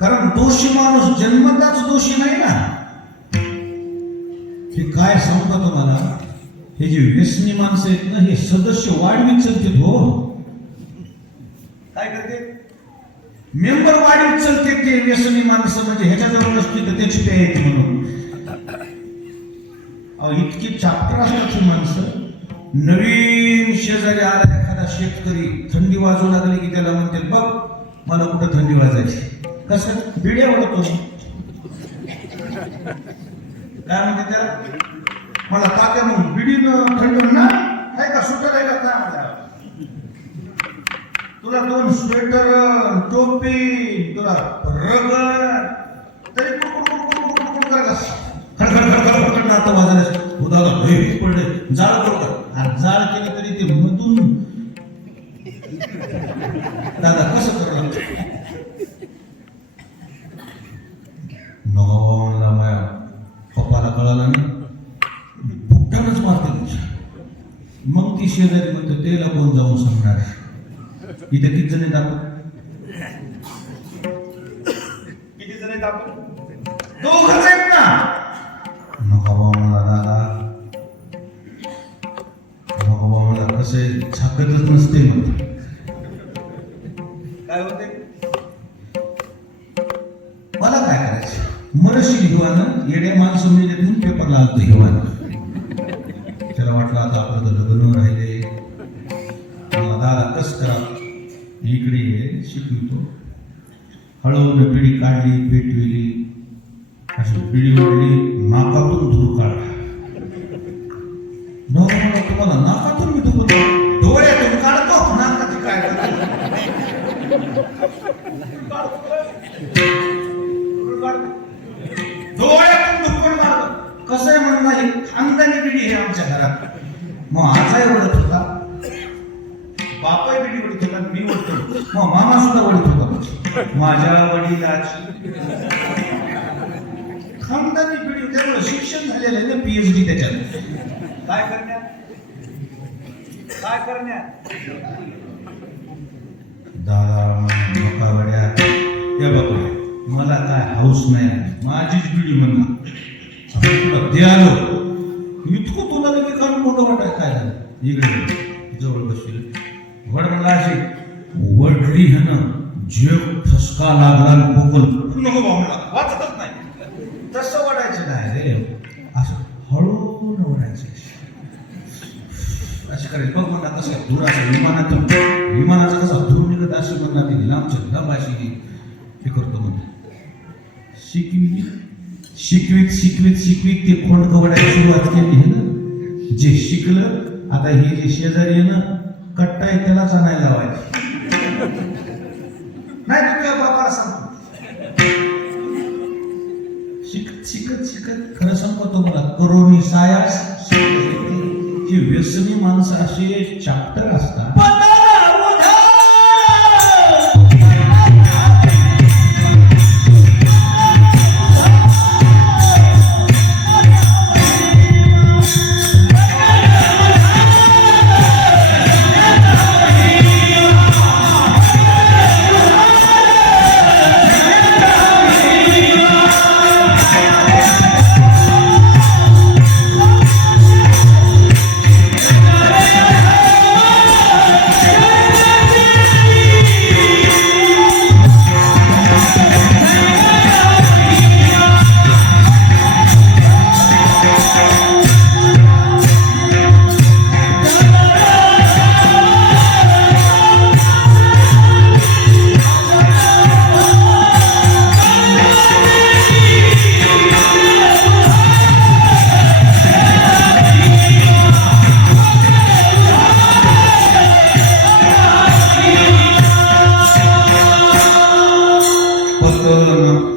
कारण दोषी माणूस जन्मताच दोषी नाही ना. हे काय सांगतो तुम्हाला, हे जे व्यसनी माणसं आहेत ना हे सदस्य वाढवीत चलते. हो काय करते मेंबर वाढवीत चलते ते व्यसनी माणसं. म्हणजे ह्याच्याजवळ नसते तर त्याची पे येते म्हणून. इतकी चाप्टर असतात माणसं. नवीन शेजारी आला एखादा शेतकरी थंडी वाजू लागली की त्याला म्हणते बघ मला कुठं थंडी वाजायची. कसं बिड्या ओढतो काय म्हणते त्याला, मला तात्या म्हणून बिडीनं थंडी ना काय का सुटर आहे का काय म्हणा, तुला 2 स्वेटर टोपी तुला रबर तरी करायला खडखड आता वाजायला उदाला पडले जाळ करतात. जाळ केलं तरी ते मधून दादा कसं करलं नवा माझ्या पप्पाला कळाला ना बुकटानच मारते. मग ती शेजारी म्हणते त्याला कोण जाऊन सांगणार. इथे किती जण येतात, किती जण येतात, 2 आहेत ना. नका मला दादा कसे छाकतच नसते. मग काय होते मला काय करायचं मरशी हिवानं येड्या माणसं म्हणजे म्हणून पेपरला आलतो हिवानं. त्याला वाटलं आता आपलं तर लग्न राहिले मला दादा कस करा इकडे ये शिकवितो. हळूहळू पिढी काढली पेटविली अशी पिढी ओढली नाकातून धूर काढला. तुम्हाला नाकातून मी धूर डोळ्यातून काढतो नाकाची काय डोळ्यातून धुकून काढतो. कसं आहे म्हणणं ही खानदानी पिढी आहे आमच्या घरात. मग आजाही ओढत होता, बापाही पिढी ओढत होता, मी ओढतो. मग मामा सुद्धा ओढत होता. माझ्या वडिलाची खानदानी पिढी. त्यामुळे शिक्षण झालेलं आहे ना PhD त्याच्यात. काय करण्यात दादा मोकावड्या या बघ मला काय हाऊस नाही माझीच पिढी म्हणला तुला ते आलो इतकं तुला लगेच काढून मोठं वाटाय काय झालं. इकडे जवळ बसले वड म्हणला अशी वडली है ना जग ठसका लागला कोकल नको बाबा वाचतच नाही. तसं वाटायचं नाही रे, असं हळून ओढायचं अशी करायचं. बघ म्हणा कसं धूर असं विमानाचा कसा धूर निघत अशी म्हणणार ती लांबच्या लांब अशी हे करतो म्हणजे शिकवीत ते खोंड कवडायला सुरुवात केली आहे ना. जे शिकलं आता हे जे शेजारी आहे ना कट्टा आहे त्यालाच आणायला लावायचं नाही तुझ्या बापाला सांगतो. शिकत खरं सांगतो मला करोनी सायास ही व्यसनी माणसं असे चॅप्टर असतात.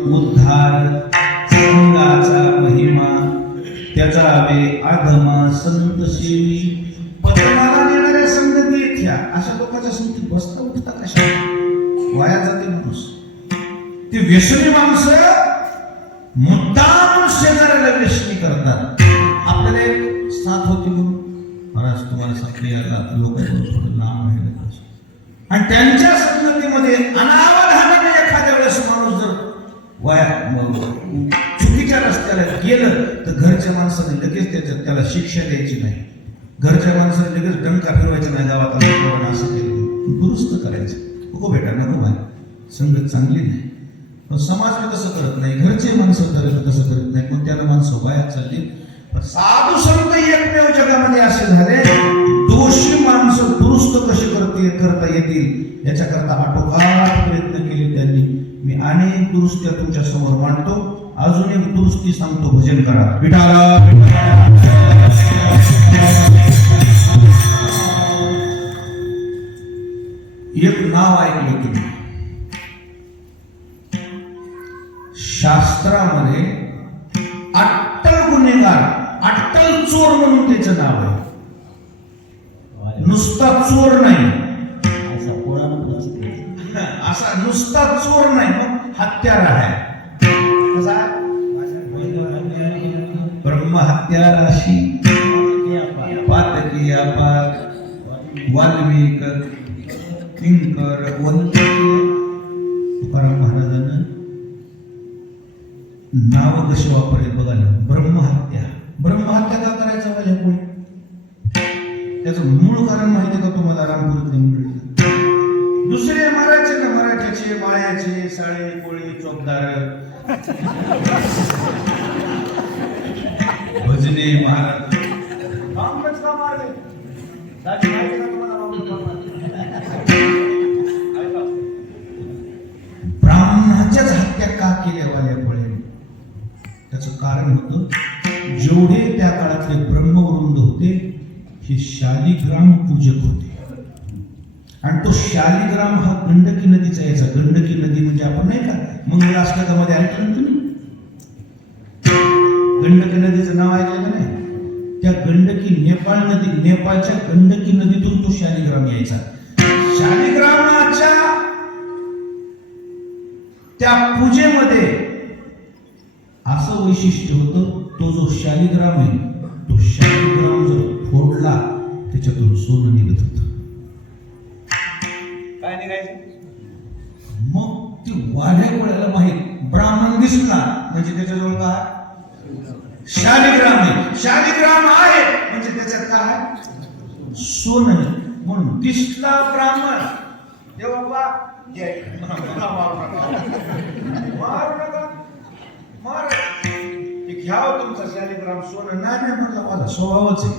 उद्धार संघाचा महिमा त्याचा वे आगमा संत सेवी पतनाला नेणाऱ्या संगती येत्या. अशा लोकांच्या संगतीत बसता उठता कशा वाया जाते माणूस. ती व्यसनी माणसं मुद्दाम शेजाऱ्याला व्यसनी करतात. आपल्याला एक साथ होती म्हणून महाराज तुम्हाला सांगते याला लोक थोडं नाम आहे आणि त्यांच्या संगतीमध्ये अनावधानाने एखाद्या वेळेस माणूस जर वाया चुकीच्या रस्त्याला गेलं तर घरच्या माणसाने लगेच त्याला शिक्षा द्यायची नाही. घरच्या माणसाने लगेच डंका फिरवायचा नाही. गावात असं केलं दुरुस्त करायचं नको बेटा नको भाई संगत चांगली नाही. पण समाज तसं करत नाही. घरचे माणसं तसं करत नाही. पण त्याला माणसं वाया चालली. पण साधू संत एकमेव जगामध्ये असे झाले दोषी माणसं दुरुस्त कशी करता येतील याच्याकरता आटोकाट प्रयत्न केले त्यांनी. मी अनेक दुरुस्त्या तुमच्या समोर मांडतो. अजून एक दुरुस्ती सांगतो. भजन करा विठाला. एक नाव ऐकलं तुम्ही शास्त्रामध्ये अट्टल गुन्हेगार अट्टल चोर म्हणून त्याचं नाव आहे. नुसता चोर नाही असा नुसता चोर नाही मग हत्यार आहे. ब्रह्महत्या राशी पातकी अपार वाल्मिक किंकर तुकाराम महाराजांना नाव कशी वापरले बघा ना. ब्रह्महत्या का करायचं पाहिजे कोणी त्याचं मूळ कारण माहिती का तुम्हाला? रामपुरीतले मंडळी दुसरे मारायचे ना मराठ्याचे माळ्याचे साळे कोळी चोपदार भजने महाराज का मारले ब्राह्मणाच्याच हत्या का केल्या वाल्या फळे? त्याचं कारण होतं जेवढे त्या काळातले ब्रह्मवृंद होते हे शालिग्राम पूजक होते. आणि तो शालिग्राम हा गंडकी नदीचा यायचा. गंडकी नदी म्हणजे आपण नाही का मंगलाष्टकामध्ये ऐकलं तुम्ही? गंडकी नदीचं नाव ऐकलं का नाही? त्या गंडकी नेपाळच्या गंडकी नदीतून तो शालिग्राम यायचा. शालिग्रामाच्या त्या पूजेमध्ये असं वैशिष्ट्य होतं तो जो शालिग्राम आहे तो शालिग्राम जर फोडला त्याच्यातून सोनं निघत होतं. काय निघायचं? मग ती वाढ्या गोळ्याला माहित ब्राह्मण दिसला म्हणजे त्याच्याजवळ काय शालिग्राम आहे. शालिग्राम आहे म्हणजे त्याच्यात काय सोनं आहे. म्हणून दिसला ब्राह्मण देव बाबा मारू नका मार घ्याव तुमचा शालिग्राम सोनं नाही म्हणलं माझा स्वभावच आहे.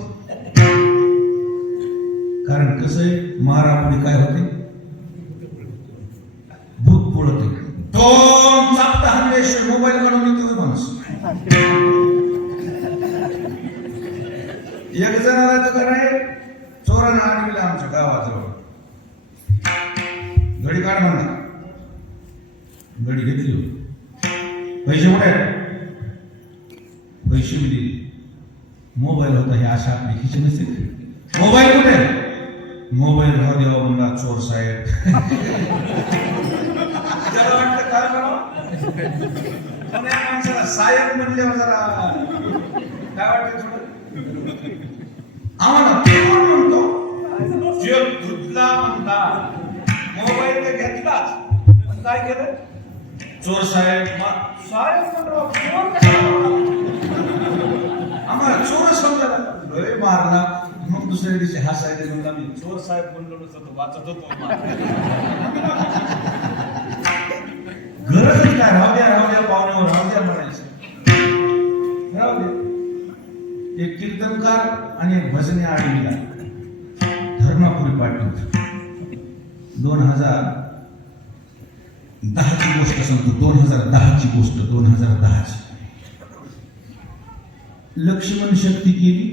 कारण कसं आहे महारापुढे काय होते एक जणाला तर काय चोरानं आणलेलं आमच्या गावाजवळ. घडी काढ म्हणला, घडी घेतली होती. पैसे कुठे आहेत? पैसे मी दिले. मोबाईल होता, हे अशा आपली खिची नसते. मोबाईल कुठे? मोबाईल राहू देवा म्हणला चोर साहेब. त्याला वाटलं काय करावं, माणसाला साहेब म्हणल्यावर जरा काय वाटतं थोडं. आम्हाला कोण म्हणतो जग धुतला म्हणता. मोबाईल तर घेतलाच, पण काय केलं? चोर साहेब साहेब म्हणतो. आम्हाला चोर समजायला लय मारला. मग दुसऱ्या दिवशी हसायला म्हणून आम्ही चोर साहेब म्हणलो नसतो, वाचत होतो. गरज काय, राहू द्या पाहुण्यावर, राहू द्या म्हणायचं. राहू दे. एक कीर्तनकार आणि एक भजने आडवीला धर्मापुरी पाठवत. 2010ची गोष्ट सांगतो. 2010ची गोष्ट. 2010ची. लक्ष्मण शक्ती केली.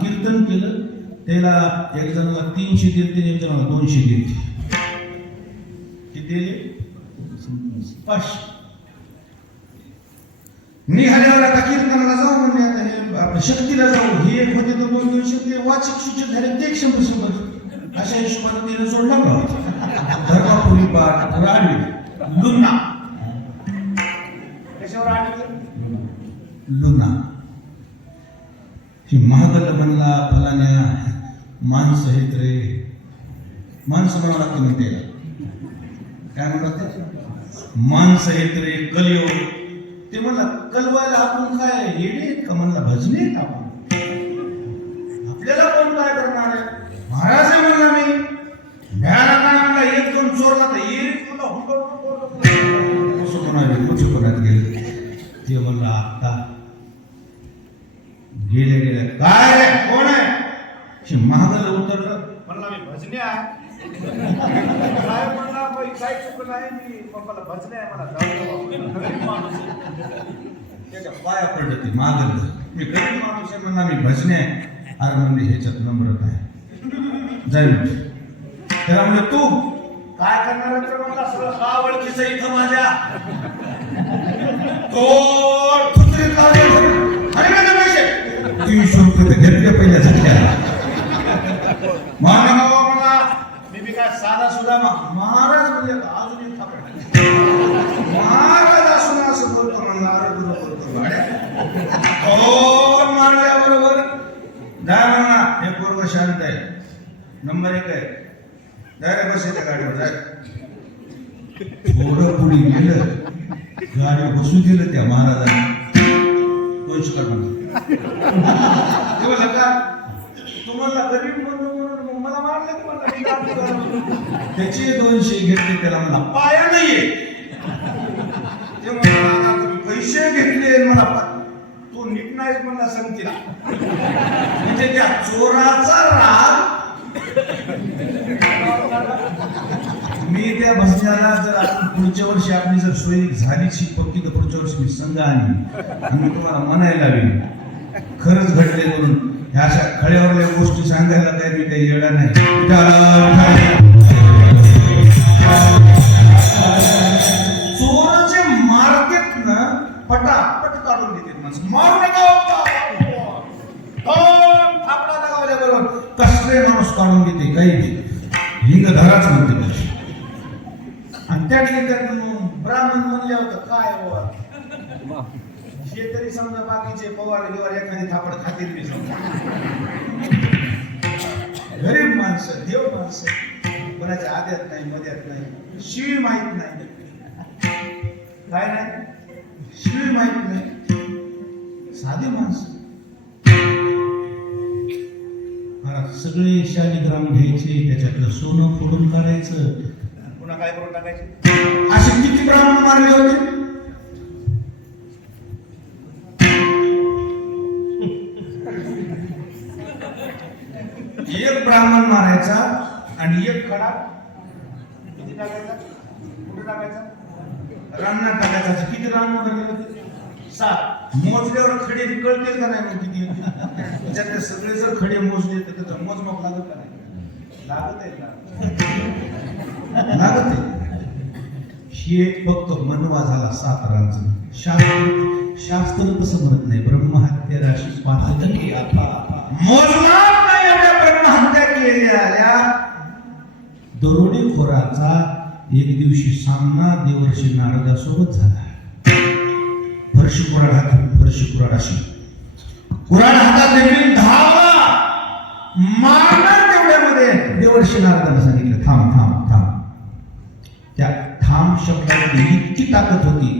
कीर्तन केलं. त्याला एक जणाला 300 दिले, एक जणाला 200 दिले. किती? 500. निघाल्यावर आता कीर्तनाला जाऊ म्हणजे आता हे आपल्या शक्तीला जाऊ. हे एक होते तर 200 ते वाचिक सूचक झाले ते 100. अशा हिशोबाने तिने जोडला धर्मापुरी पाठ आडवी लुना. कशावर आडवी? लुना. ही महागल म्हणला फलाण्या माणसं आहेत रे. माणसं म्हणावं लागते म्हणते. काय म्हणतात? माणसं आहेत रे, कलियोग. ते म्हणला कलवायला आपण काय येडे का म्हणला, भजने आहेत आपण. आपल्याला कोण काय करणार आहे? महाराज आहे म्हणला मी. भ्याला काय म्हणला, एक दोन चोरला तर येईल म्हणला हुंडत गेले. ते म्हणला आता गेले काय रे कोण आहे? महागल उतरलं. म्हणला मी भजने आहे. काय म्हणला काय चुकलं आहे, मी पप्पाला भजने आहे मला. त्याच्या पाया पडलं ते मागल. मी गरीब माणूस आहे म्हणला मी भजने आहे. अरे म्हणजे ह्याच्यात नम्रता आहे. जाईल त्याला म्हणजे तू काय करणार तर म्हणला सगळं का ओळखीचं इथं माझ्या तो कुत्रीत लावले. अरे काय पैसे 300 रुपये तर घेतले पहिल्या झटक्याला. मी बी काय साधा सुद्धा महाराज म्हणजे अजून एक थापड. महाराज असून असं बोलतो म्हणला. अरे तुझं बोलतो गाड्या मारल्याबरोबर जाय म्हणा. हे पूर्व शांत आहे. नंबर 1 आहे. डायरेक्ट बस येत्या गाडीवर जाय. थोडं पुढे गेलं, गाडी बसू दिलं त्या महाराजांनी. 200 काढून तुम्हाला गरीब म्हणून मला मारलं की म्हणला. त्याचे 200 घेतले. त्याला मला पाया नाहीये. ते म्हणला पैसे घेतले मला. तू नीट नाहीस म्हणला संगतीला. म्हणजे त्या चोराचा राग. मी त्या भजनाला जर आपण पुढच्या वर्षी आपली जर सोयी झालीची पक्की तर पुढच्या वर्षी मी संघ आणि मी तुम्हाला म्हणायला लागेल खरंच घडले म्हणून. ह्या अशा खळ्यावरल्या गोष्टी सांगायला काय मी काही येणार नाही. चोराचे मार्केट ना पटापट काढून देते माणसं. मारू नका थापडा लगावल्या बरोबर कसले माणूस काढून देते. काही हिंग धराच म्हणते. आणि त्यातले त्यात ब्राह्मण म्हणले होतं काय बाबा हे तरी समजा बाकीचे पवार गिवार एखादी थापड खातील मी समजा. गरीब माणसं, देव माणसं, कोणाच्या आद्यात नाही मध्यात नाही. शिवी माहित नाही. काय नाही शिवी माहित नाही. साधी माणसं. सगळे शालिग्राम घ्यायचे, त्याच्यातलं सोनं फोडून काढायचं, पुन्हा काय करून टाकायचे. असे किती ब्राह्मण मारले होते. एक ब्राह्मण मारायचा आणि एक खडा किती टाकायचा, कुठे टाकायचा, रानात टाकायचा. किती रान भरले होते? 7. मोजल्यावर खडे कळतील का नाही मग किती त्याच्यातले सगळे जर खडे मोजले तर त्याचा मोजमाप लागत का नाही? लागत आहे. ही एक फक्त मनवा झाला 7 रांजण. शास्त्र तसं म्हणत नाही. ब्रह्महत्या राशी पातकी मोजमाप नाही एवढ्या ब्रह्महत्या केलेल्या दरोडेखोराचा एक दिवशी सामना देवर्षी नारदासोबत झाला. फरशी कुराड अशी कुराड हातात देखील धावला मारणार तेवढ्यामध्ये देवर्षी नारदाने सांगितलं थांब थांब थांब. त्या थांब शब्दामध्ये इतकी ताकद होती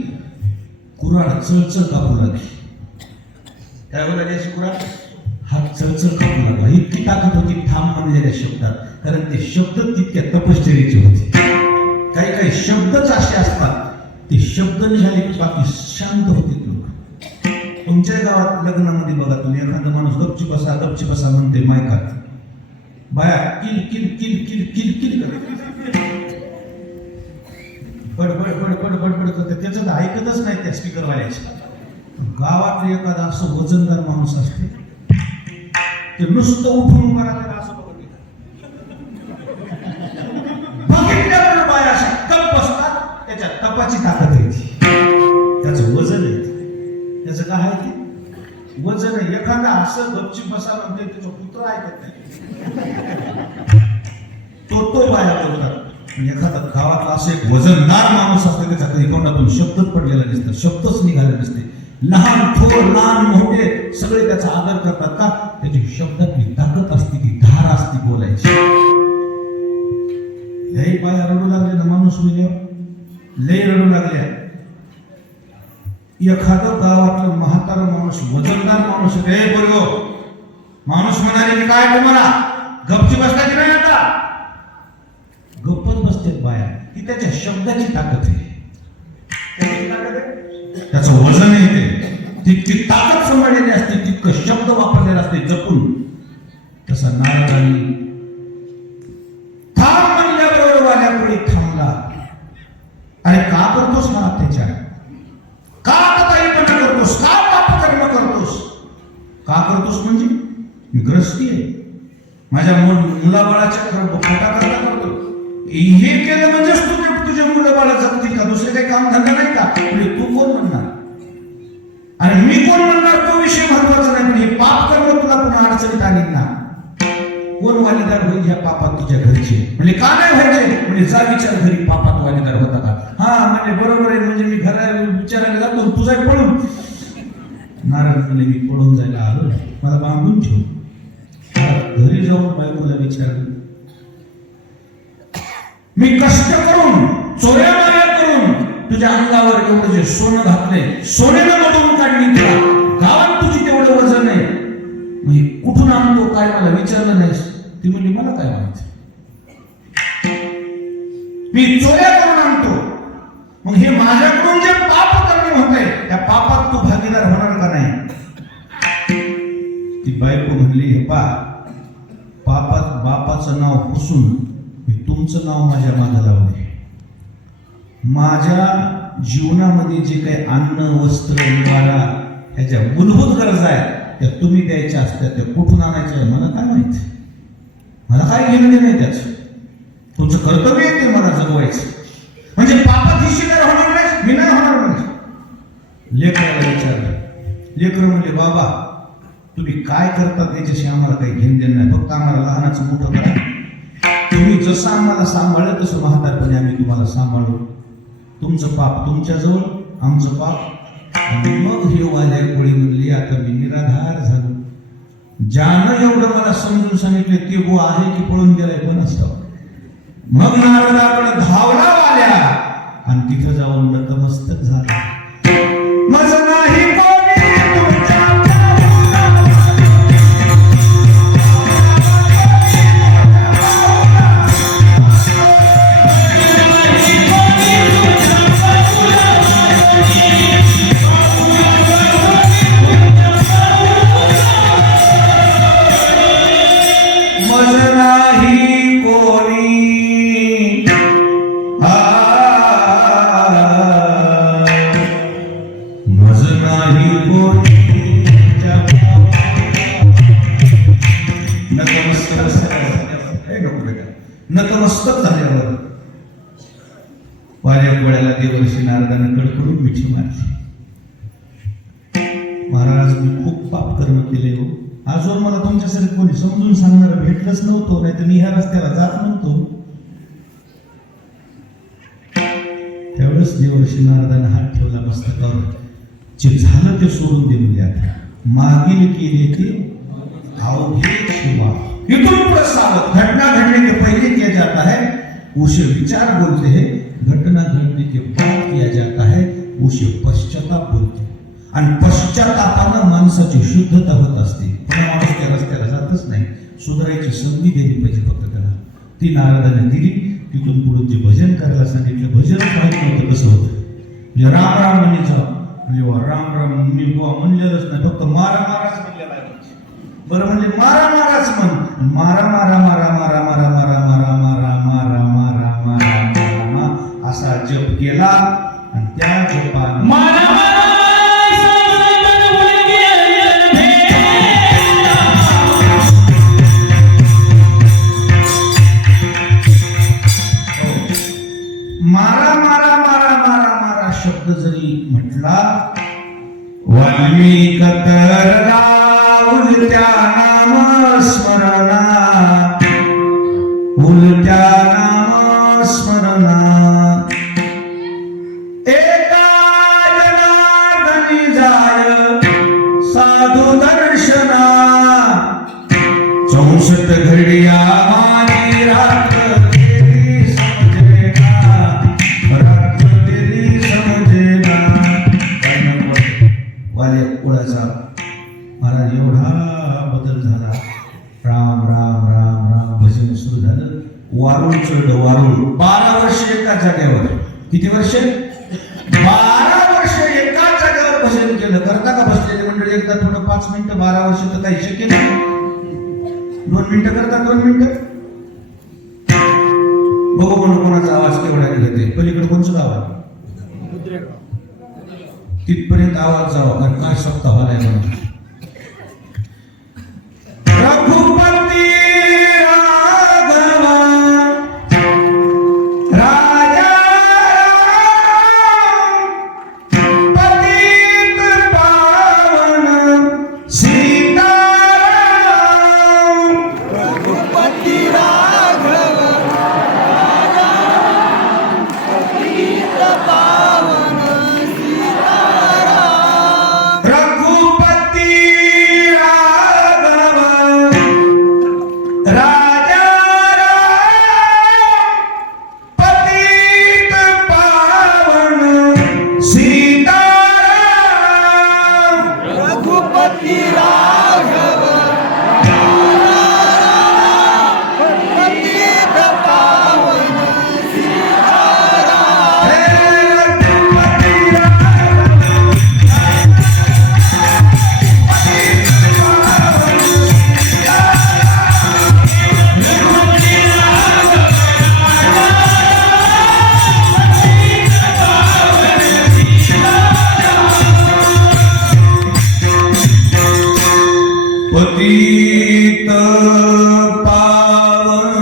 कुराड चळचळ कापू लागली. काय बोलायची अशी कुराड हात चळचळ कापू लागला. इतकी ताकद होती थांब म्हणलेल्या शब्दात. कारण ते शब्द तितक्या तपश्चर्याचे होते. काही काही शब्दच असे असतात ते शब्द निघाले की बाकी शांत होते लोक. तुमच्या गावात लग्नामध्ये बघा तुम्ही एखादा माणूस गपची बसा म्हणते मायकात बाया किल किल किल किल किल किल बडबड करते. त्याचं तर ऐकतच नाही त्या स्पीकर वाल्याचे. गावातले एखादा असं वजनदार माणूस असते ते नुसतं उठून उभा राहते असं बघितल्यावर बाया अशा कप बसतात. त्याच्या तपाची ताकद आहे ती. त्याचं वजन आहे. त्याचं काय आहे ते वजन आहे. एखादा असं गपची बसा म्हणते त्याचं पुत्र ऐकत नाही. तो बाया करतात. एखादा गावातला असं एक वजनदार माणूस असतो त्याच्या तोंडातून शब्दच पडलेला दिसतात. शब्दच निघाले नसते. लहान थोर लहान मोठे सगळे त्याचा आदर करतात का त्याची शब्दातली ताकद असते ती धार असते बोलायची. लई बाया रडू लागले ना माणूस लई रडू लागल्या. एखादं गावातलं म्हातारा माणूस वजनदार माणूस रे बोललो माणूस म्हणाले की काय तुम्हाला गपची बसता की नाही आता गप्पच बसतात बाया. ती त्याच्या शब्दाची ताकद आहे. त्याचं वजन येते तितकी ताकद सांभाळलेली असते तितकं शब्द वापरलेला असते जपून. तसा नारदानी थांब म्हणल्याबरोबर वाल्यापुढे थांबला. अरे का करतोस हा अत्याचार? का आताहीपणा करतोस? का पापकर्म करतोस? का करतोस म्हणजे मी ग्रस्ती आहे. माझ्या मुलाबाळाच्या पोटा करता करतो. हे केलं म्हणजेच तुझ्या मुलं बाळा जगतील का? दुसरे काही काम धंदा नाही का? तू कोण म्हणणार आणि मी कोण म्हणणार तो विषय महत्वाचा नाही. पण हे पाप कर्म तुला पुन्हा अडचणीत आणीन ना. कोण वालीदार होईल ह्या पापात तुझ्या घरचे? म्हणजे का नाही व्हायचे? म्हणजे जा विचार घरी पापात वालीदार होता का? हा म्हणजे बरोबर आहे. म्हणजे मी घराला विचारायला जातो तुझा पळून. नारायण म्हणजे मी पळून जायला आलो मला बांधून ठेवू. घरी जाऊन बायकोला विचारलं मी कष्ट करून चोऱ्या माऱ्या करून तुझ्या अंगावर एवढं जे सोनं घातलंय सोन्यानं मधून काढली तुला गावात तुझी तेवढं वजन आहे मग कुठून आणतो काय मला विचारलं नाहीस. ती म्हणली मला काय माहिती मी चोऱ्या करून आणतो. मग हे माझ्याकडून जे पाप करणे होते त्या पापात तू भागीदार होणार का नाही? ती बायको म्हणली हे पापात बापाचं नाव पुसून तुमचं नाव माझ्या मागे लावले. माझ्या जीवनामध्ये जे काही अन्न वस्त्र निवारा ह्याच्या मूलभूत गरजा आहेत त्या तुम्ही द्यायच्या असत्या त्या कुठून आणायच्या मला काय माहिती. मला काय घेणं नाही त्याचं. तुमचं कर्तव्य आहे ते मला जगवायचं. म्हणजे पापात हिस्सेदार होणार नाही मी नाही होणार म्हणजे. लेकराला विचारलं. लेकर म्हणजे बाबा तुम्ही काय करता त्याच्याशी आम्हाला काही घेणं देणं नाही. फक्त आम्हाला लहानाचं मोठं करा. तुम्ही जसं आम्हाला सांभाळलं तसं म्हातारपणे आम्ही तुम्हाला सांभाळू. तुमचं पाप तुमच्याजवळ आमचं पाप. आणि मग हे वाल्या कोळी म्हणली आता मी निराधार झालो. ज्यानं एवढं मला समजून सांगितलं ते गो आहे की पळून गेलाय पण असतं. मग नारदाकडे धावला वाल्या आणि तिथं जाऊन नतमस्तक झाला. माझं नाही नतमस्तक झाल्यावर वाऱ्या कोळ्याला देवर्षी नारदाने कडकडून मिठी मारली. महाराज, मी खूप पाप कर्म केले हो. आजवर मला तुमच्यासाठी कोणी समजून सांगणार भेटलंच नव्हतं, नाही तर मी ह्या रस्त्याला जात नव्हतो. त्यावेळेस देवर्षी नारदाने हात ठेवला मस्तकावर. जे झालं ते सोडून देऊन द्या. मागील केले ते अवघे शिवा. इथून पुढे सावध. घटना घटने के पहले किया जाता है उसे विचार बोलते हैं, घटना घटने के बाद किया जाता है उसे पश्चाताप बोलते हैं. आणि पश्चातापानं माणसाची शुद्धता होत असते. पुन्हा माणूस त्या रस्त्याला जातच नाही. सुधारायची संधी दिली पाहिजे फक्त त्याला. ती नारदाने दिली. तिथून पुढे जे भजन करायला सांगितलं, भजनच माहित नव्हतं कसं होतं. म्हणजे राम राम म्हणायचं म्हणजे राम राम मी म्हणलेलंच नाही, फक्त मारा माराच म्हणलेला आहे. बरं म्हणजे मारा माराच म्हण. मारा मारा मारा मारा मारा मारा मारा मारा मारा मारा मारा मारा असा जप केला आणि त्या जपाने मारा मारा मारा मारा मारा मारा शब्द जरी म्हटला, वाल्मिक तरला उलट्या नाम स्मरणा, उलट्या नाम स्मरणा. एका जनार्दनी जाय साधू दर्शना, 64 घडिया माझी रात्र महाराज एवढा बदल झाला. राम राम राम राम भजन सुरू झालं. वारुळ चढ वारुळ. 12 वर्ष एका जागेवर. किती वर्ष? 12 वर्ष एका जागेवर भजन केलं. करता का बसलेले मंडळी? एकदा थोडं 5 मिनिटं. 12 वर्ष तर काही शक्य नाही. 2 मिनिटं करता. 2 मिनिटं बघू म्हणून कोणाचा आवाज केवढा निघते. पलीकडे कोणचं गाव आहे? तिथपर्यंत आवाज जावा, कारण काय सप्ताह व्हायला म्हणून. रघुपती राघव राजा पतित पावन सीताराम. रघुपती राघव राजा पतित पावन पतित पावन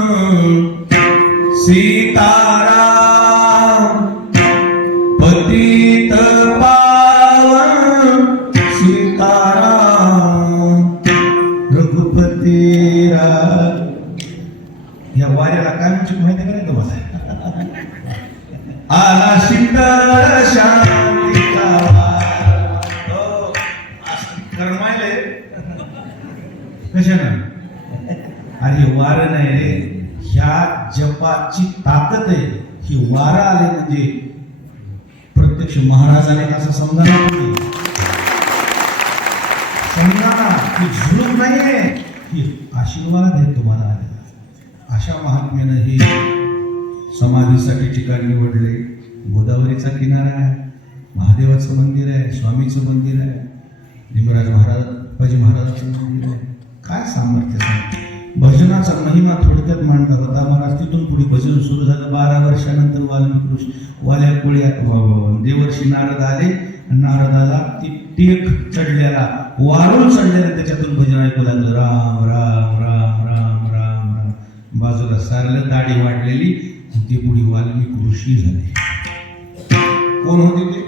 सीताराम. पतित पावन सीताराम. रघुपती या वाऱ्याला काय म्हणजे माहिती आहे का तुम्हाला? आला शीतळ शांतीचा करमायले कशानं? अरे वार नाही रे, ह्या जपाची ताकद आहे. ही वारा आले म्हणजे प्रत्यक्ष महाराजाने असं समजा ना. समजा ना, ही झुलूक नाहीये, ही आशीर्वाद आहे तुम्हाला आलेला. अशा महात्म्यानं हे समाधीसाठी ठिकाण निवडले. गोदावरीचा किनारा आहे, महादेवाचं मंदिर आहे, स्वामीचं मंदिर आहे, निमराज महाराज बाजी महाराजांचं मंदिर आहे. काय सामर्थ्य आहे. भजनाचा महिमा थोडक्यात मांडला होता महाराज. तिथून पुढे भजन सुरू झालं. 12 वर्षानंतर वाल्मिकी ऋषी वाल्या कोळ्या देवर्षी नारद आले. नारदाला ती टेक चढलेला वारुळ चढलेला त्याच्यातून भजन ऐकू लागलं. राम राम राम राम राम राम. बाजूला सारलं, दाढी वाढलेली, ते पुढे वाल्मिक ऋषी झाले. कोण होते ते?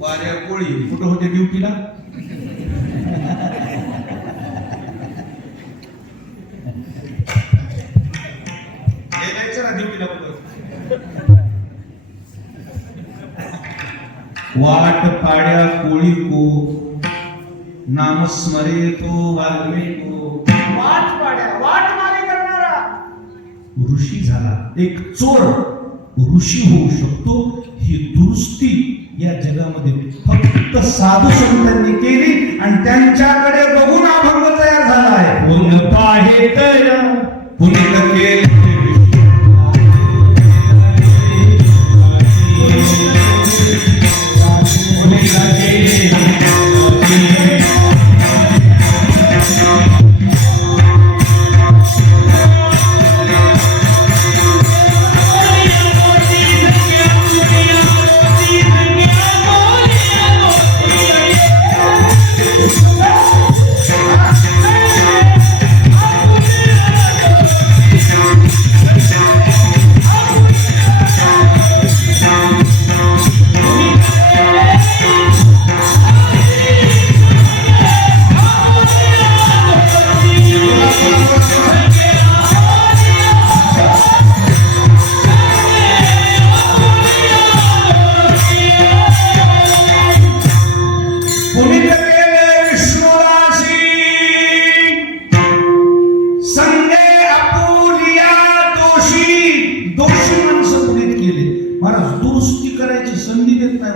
वाऱ्या कोळी. कुठं होते ड्युटीला? ड्युटीला वाट पाड्या कोळी को नाम स्मरे तो वाल्मिको. वाट पाड्या, वाट मागे करणारा ऋषी झाला. एक चोर ऋषी होऊ शकतो ही दुरुस्ती या जगामध्ये फक्त साधू संतांनी केली आणि त्यांच्याकडे बघून अभंग तयार झाला आहे. कोण पाहे तर पुनीत केले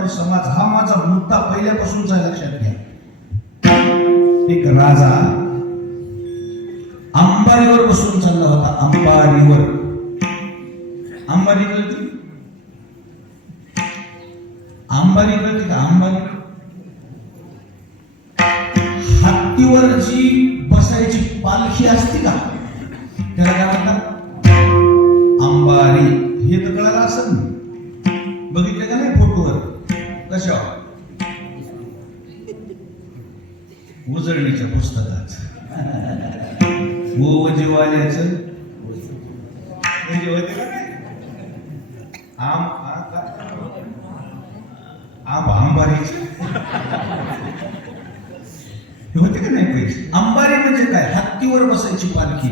समाज. हा माझा मुद्दा पहिल्यापासूनचा लक्षात घ्या. एक राजा अंबारीवर बसून चालला होता. अंबारीवर. अंबारी कळती? अंबारी कळती का? अंबारी हत्तीवर जी बसायची पालखी असते का, त्याला काय म्हणतात? अंबारी. हे तर कळालं असेल ना? बघितले का नाही फोटोवर? कशा उजळणीच्या पुस्तकात जीवाल्याचं अंबारीचे होते का नाही पैसे? अंबारी म्हणजे काय? हत्तीवर बसायची पालखी.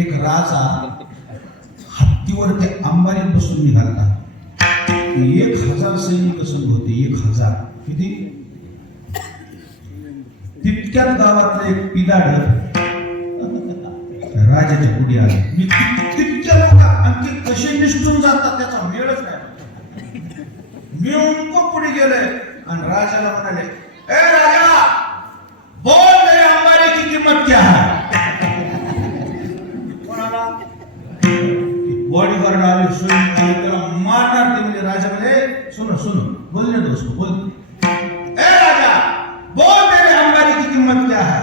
एक राजा हत्तीवर ते अंबारीत बसून निघाला. 1000 सैनिक संघ होते. 1000. किती? तितक्यात गावातलं एक पिदाड राजाच्या पुढे आले. तितक्या लोक आणि ते कसे निष्ठून जातात त्याचा मेळच नाही. मिळून पुढे गेले आणि राजाला म्हणाले, ए राजा, बोल मेरे अंबारी की किंमत क्या है? कोणाला? बॉडीगार्ड आले, सैनिक आले, त्याला मारणार. ते म्हणजे राजा म्हणे, सुनो सुनो, बोलने दो उसको, बोल. ए राजा, बोल मेरे अंबारी की किंमत क्या है?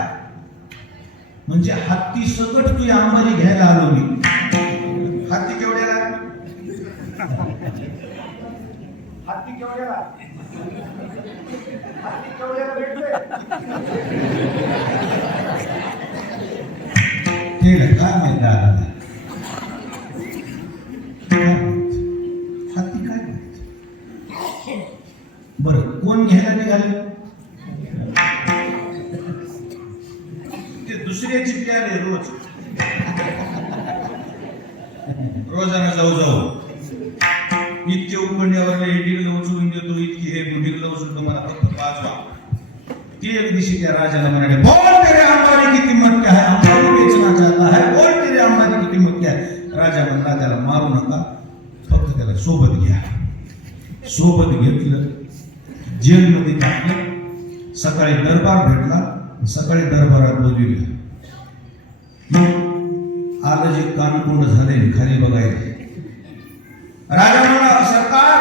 म्हणजे हत्ती सकट तू अंबारी घ्यायला आलो मी. हत्ती केवढ्याला? हत्ती केवढ्याला? हत्ती केवढ्याला भेटते? ते काय माहिती आला? हत्ती काय माहिती? बरं, कोण घ्यायला निघाले? ते दुसऱ्याची प्याले रोज. रोजानं जाऊ जाऊ इतके उकडण्यावर डिगलं उचलून देतो, इतकी हे डिगलं उचलून मला फक्त 5 वा. ते एक दिवशी त्या राजाला म्हणाले, बोल तेरे अंबारी की किंमत क्या है? अंबारी बेचना चाहता है, बोल तेरे अंबारी की किंमत क्या है? राजा म्हणला, त्याला मारू नका, फक्त त्याला सोबत घ्या. सोबत घेतलं, जेलमध्ये टाकलं. सकाळी दरबार भेटला. सकाळी दरबारात बोलविलं. मग आलं जे कानकुंड झाले खाली बघायला. राजा बोला, सरकार,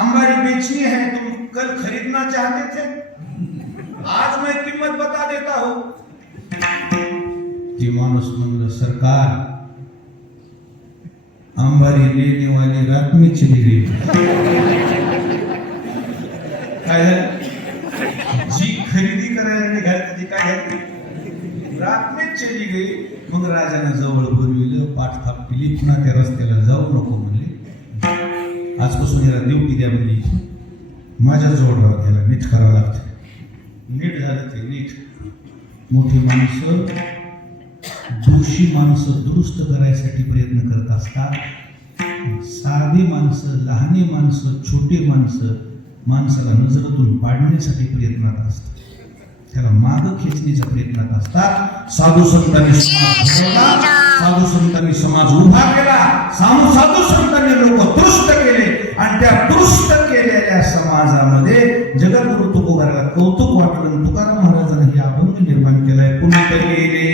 अंबारी बेचनी है, तुम कल खरीदना चाहते थे, आज मैं कीमत बता देता हूं. ती माणूस म्हणलं, सरकार, अंबारी लेने वाली रात में चली गई. काय झालं? जी खरेदी करायला निघाली ती काय झाली? रात में चली गई. मग राजानं जवळ बोलविलं, पाठथाप केली, पुन्हा त्या रस्त्याला जाऊ नको म्हणले. आजपासून याला ड्युटी द्या म्हणली, माझ्या जवळ राहा, याला नीट करावं लागतं. नीट झालं ते नीट. मोठी माणसं दोषी माणसं दुरुस्त करायसाठी प्रयत्न करत असतात. साधी माणसं, लहानी माणसं, छोटी माणसं माणसाला नजरातून पाडण्यासाठी प्रयत्नात असतात, त्याला माग खेचण्याच्या प्रयत्नात असतात. साधू संतांनी समाज घडवला, साधू संतांनी समाज उभा केला, साधू संतांनी लोक दुरुस्त केले आणि त्या दुरुस्त केलेल्या समाजामध्ये जगद्गुरु तुकोबाराला कौतुक वाटलं. तुकाराम महाराजांनी हे अभंग निर्माण केलाय. पुनीत केले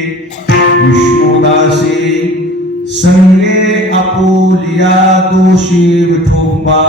विष्णुदासी संगे आपुलिया दोषी विठोबा.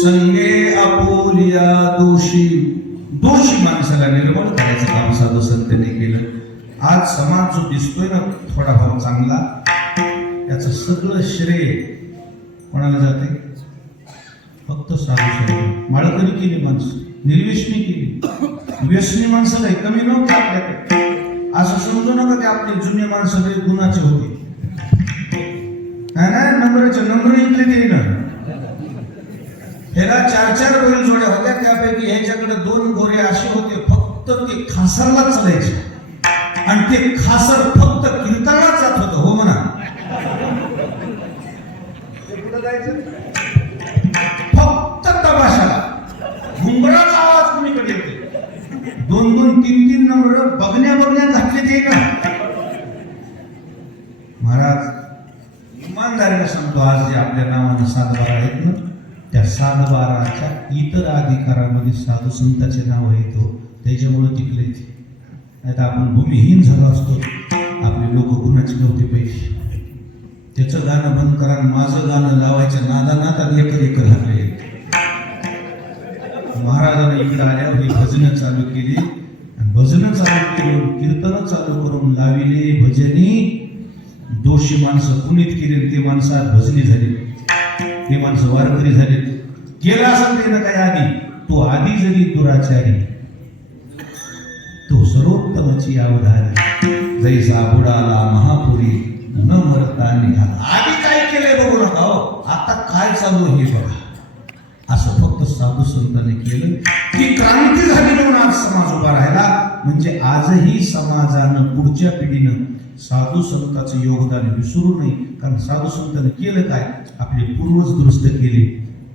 संगे आपुलिया दोषी. दोषी माणसाला निर्मळ करायचं काम साधू संतांनी केलं. आज समाज जो दिसतोय ना थोडाफार चांगला, याचं सगळं श्रेय कोणाला जाते? फक्त साधू संत. माळकरी केली माणसं, निर्व्यसनी केली. व्यसनी माणसं काही कमी नव्हतं आपल्याकडे. असं समजू नका की आपले जुने माणसं काही गुणाचे होते. नाही, नंबर इथले ते ना. ह्याला 4 बैल जोड्या होत्या, त्यापैकी ह्याच्याकडे 2 गोरे असे होते, फक्त ते खासरला चालायचे आणि ते खासर फक्त कीर्तनात जात होतं. हो म्हणा, फक्त तमाशाला घुंगराचा आवाज कुणीकडे येते. 2-2, 3-3 नंबर बघण्यात घातले ते ना. महाराज इमानदारीने सांगतो, आज जे आपल्या नावानं 7-12 आहेत ना, त्या 7-12च्या इतर अधिकारामध्ये साधू संतांचे नाव येतो, त्याच्यामुळे टिकले. नाही तर आपण भूमिहीन झालो असतो. आपले लोक गुणाचे नव्हते पाहिजे. त्याचं गाणं बंद करा, माझं गाणं लावायच्या नादानात एकर लागले. महाराजांना इकडे आल्यावर ही भजनं चालू केली आणि भजनं चालू केली, कीर्तन चालू करून लाविले भजनी. दोषी माणसं पुनीत केली, ते माणसं आज भजनी झाली, ते माणसं वारकरी झाले. केला असं ते ना काय आधी, तो आधी जरी दुराचारी, तो सर्वोत्तमाची अवधारी. जैसा बुडाला महापुरी न मरता निघाला. आधी काय केलंय बघू नका हो, आता काय चालू हे बघा. असं फक्त साधू संतांनी केलं की क्रांती झाली म्हणून आज समाज उभा राहिला. म्हणजे आजही समाजानं, पुढच्या पिढीनं साधू संतांचं योगदान विसरू नये. कारण साधू संतांनी केलं काय? आपले पूर्वज दुरुस्त केले,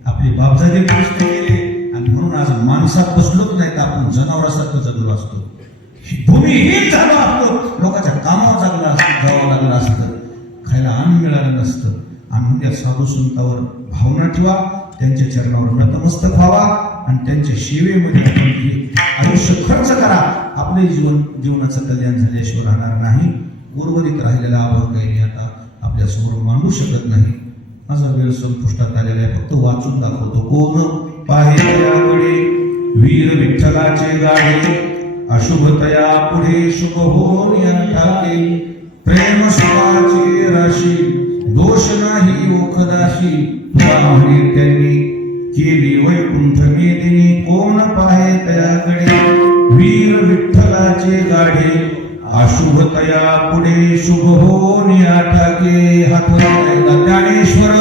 आपले बापजादे दुरुस्त केले, आणि म्हणून आज माणसात बसलोच नाही तर आपण जनावरासारखं जगलो असतो, भूमिहीन झालो असतो, लोकांच्या कामावर जावं लागलं असतं, खायला अन्न मिळालं नसतं. आणि म्हणून या साधू संतांवर भावना ठेवा, त्यांच्या चरणावर नतमस्तक व्हावा आणि त्यांच्या सेवेमध्ये आयुष्य खर्च करा. आपले जीवनाचं कल्याण झाल्याशिवाय राहणार नाही. उर्वरित राहिलेला अभाव काही मी आता आपल्या समोर मांडू शकत नाही. माझा वेळ संपुष्टात आलेला आहे, फक्त वाचून दाखवतो. कोण पाहे तयाकडे वीर विठ्ठलाचे गाणे, अशुभतया पुढे शुभ होऊन या ठाके. प्रेम सुखाची राशी, दोष नाही ओखदाशी, तुला म्हणे त्यांनी केली वैकुंठ मेदिनी. कोण पाहे तयाकडे वीर विठ्ठलाचे गाढे, अशुभतया पुढे शुभ होऊन या ठाके. हात ज्ञानेश्वर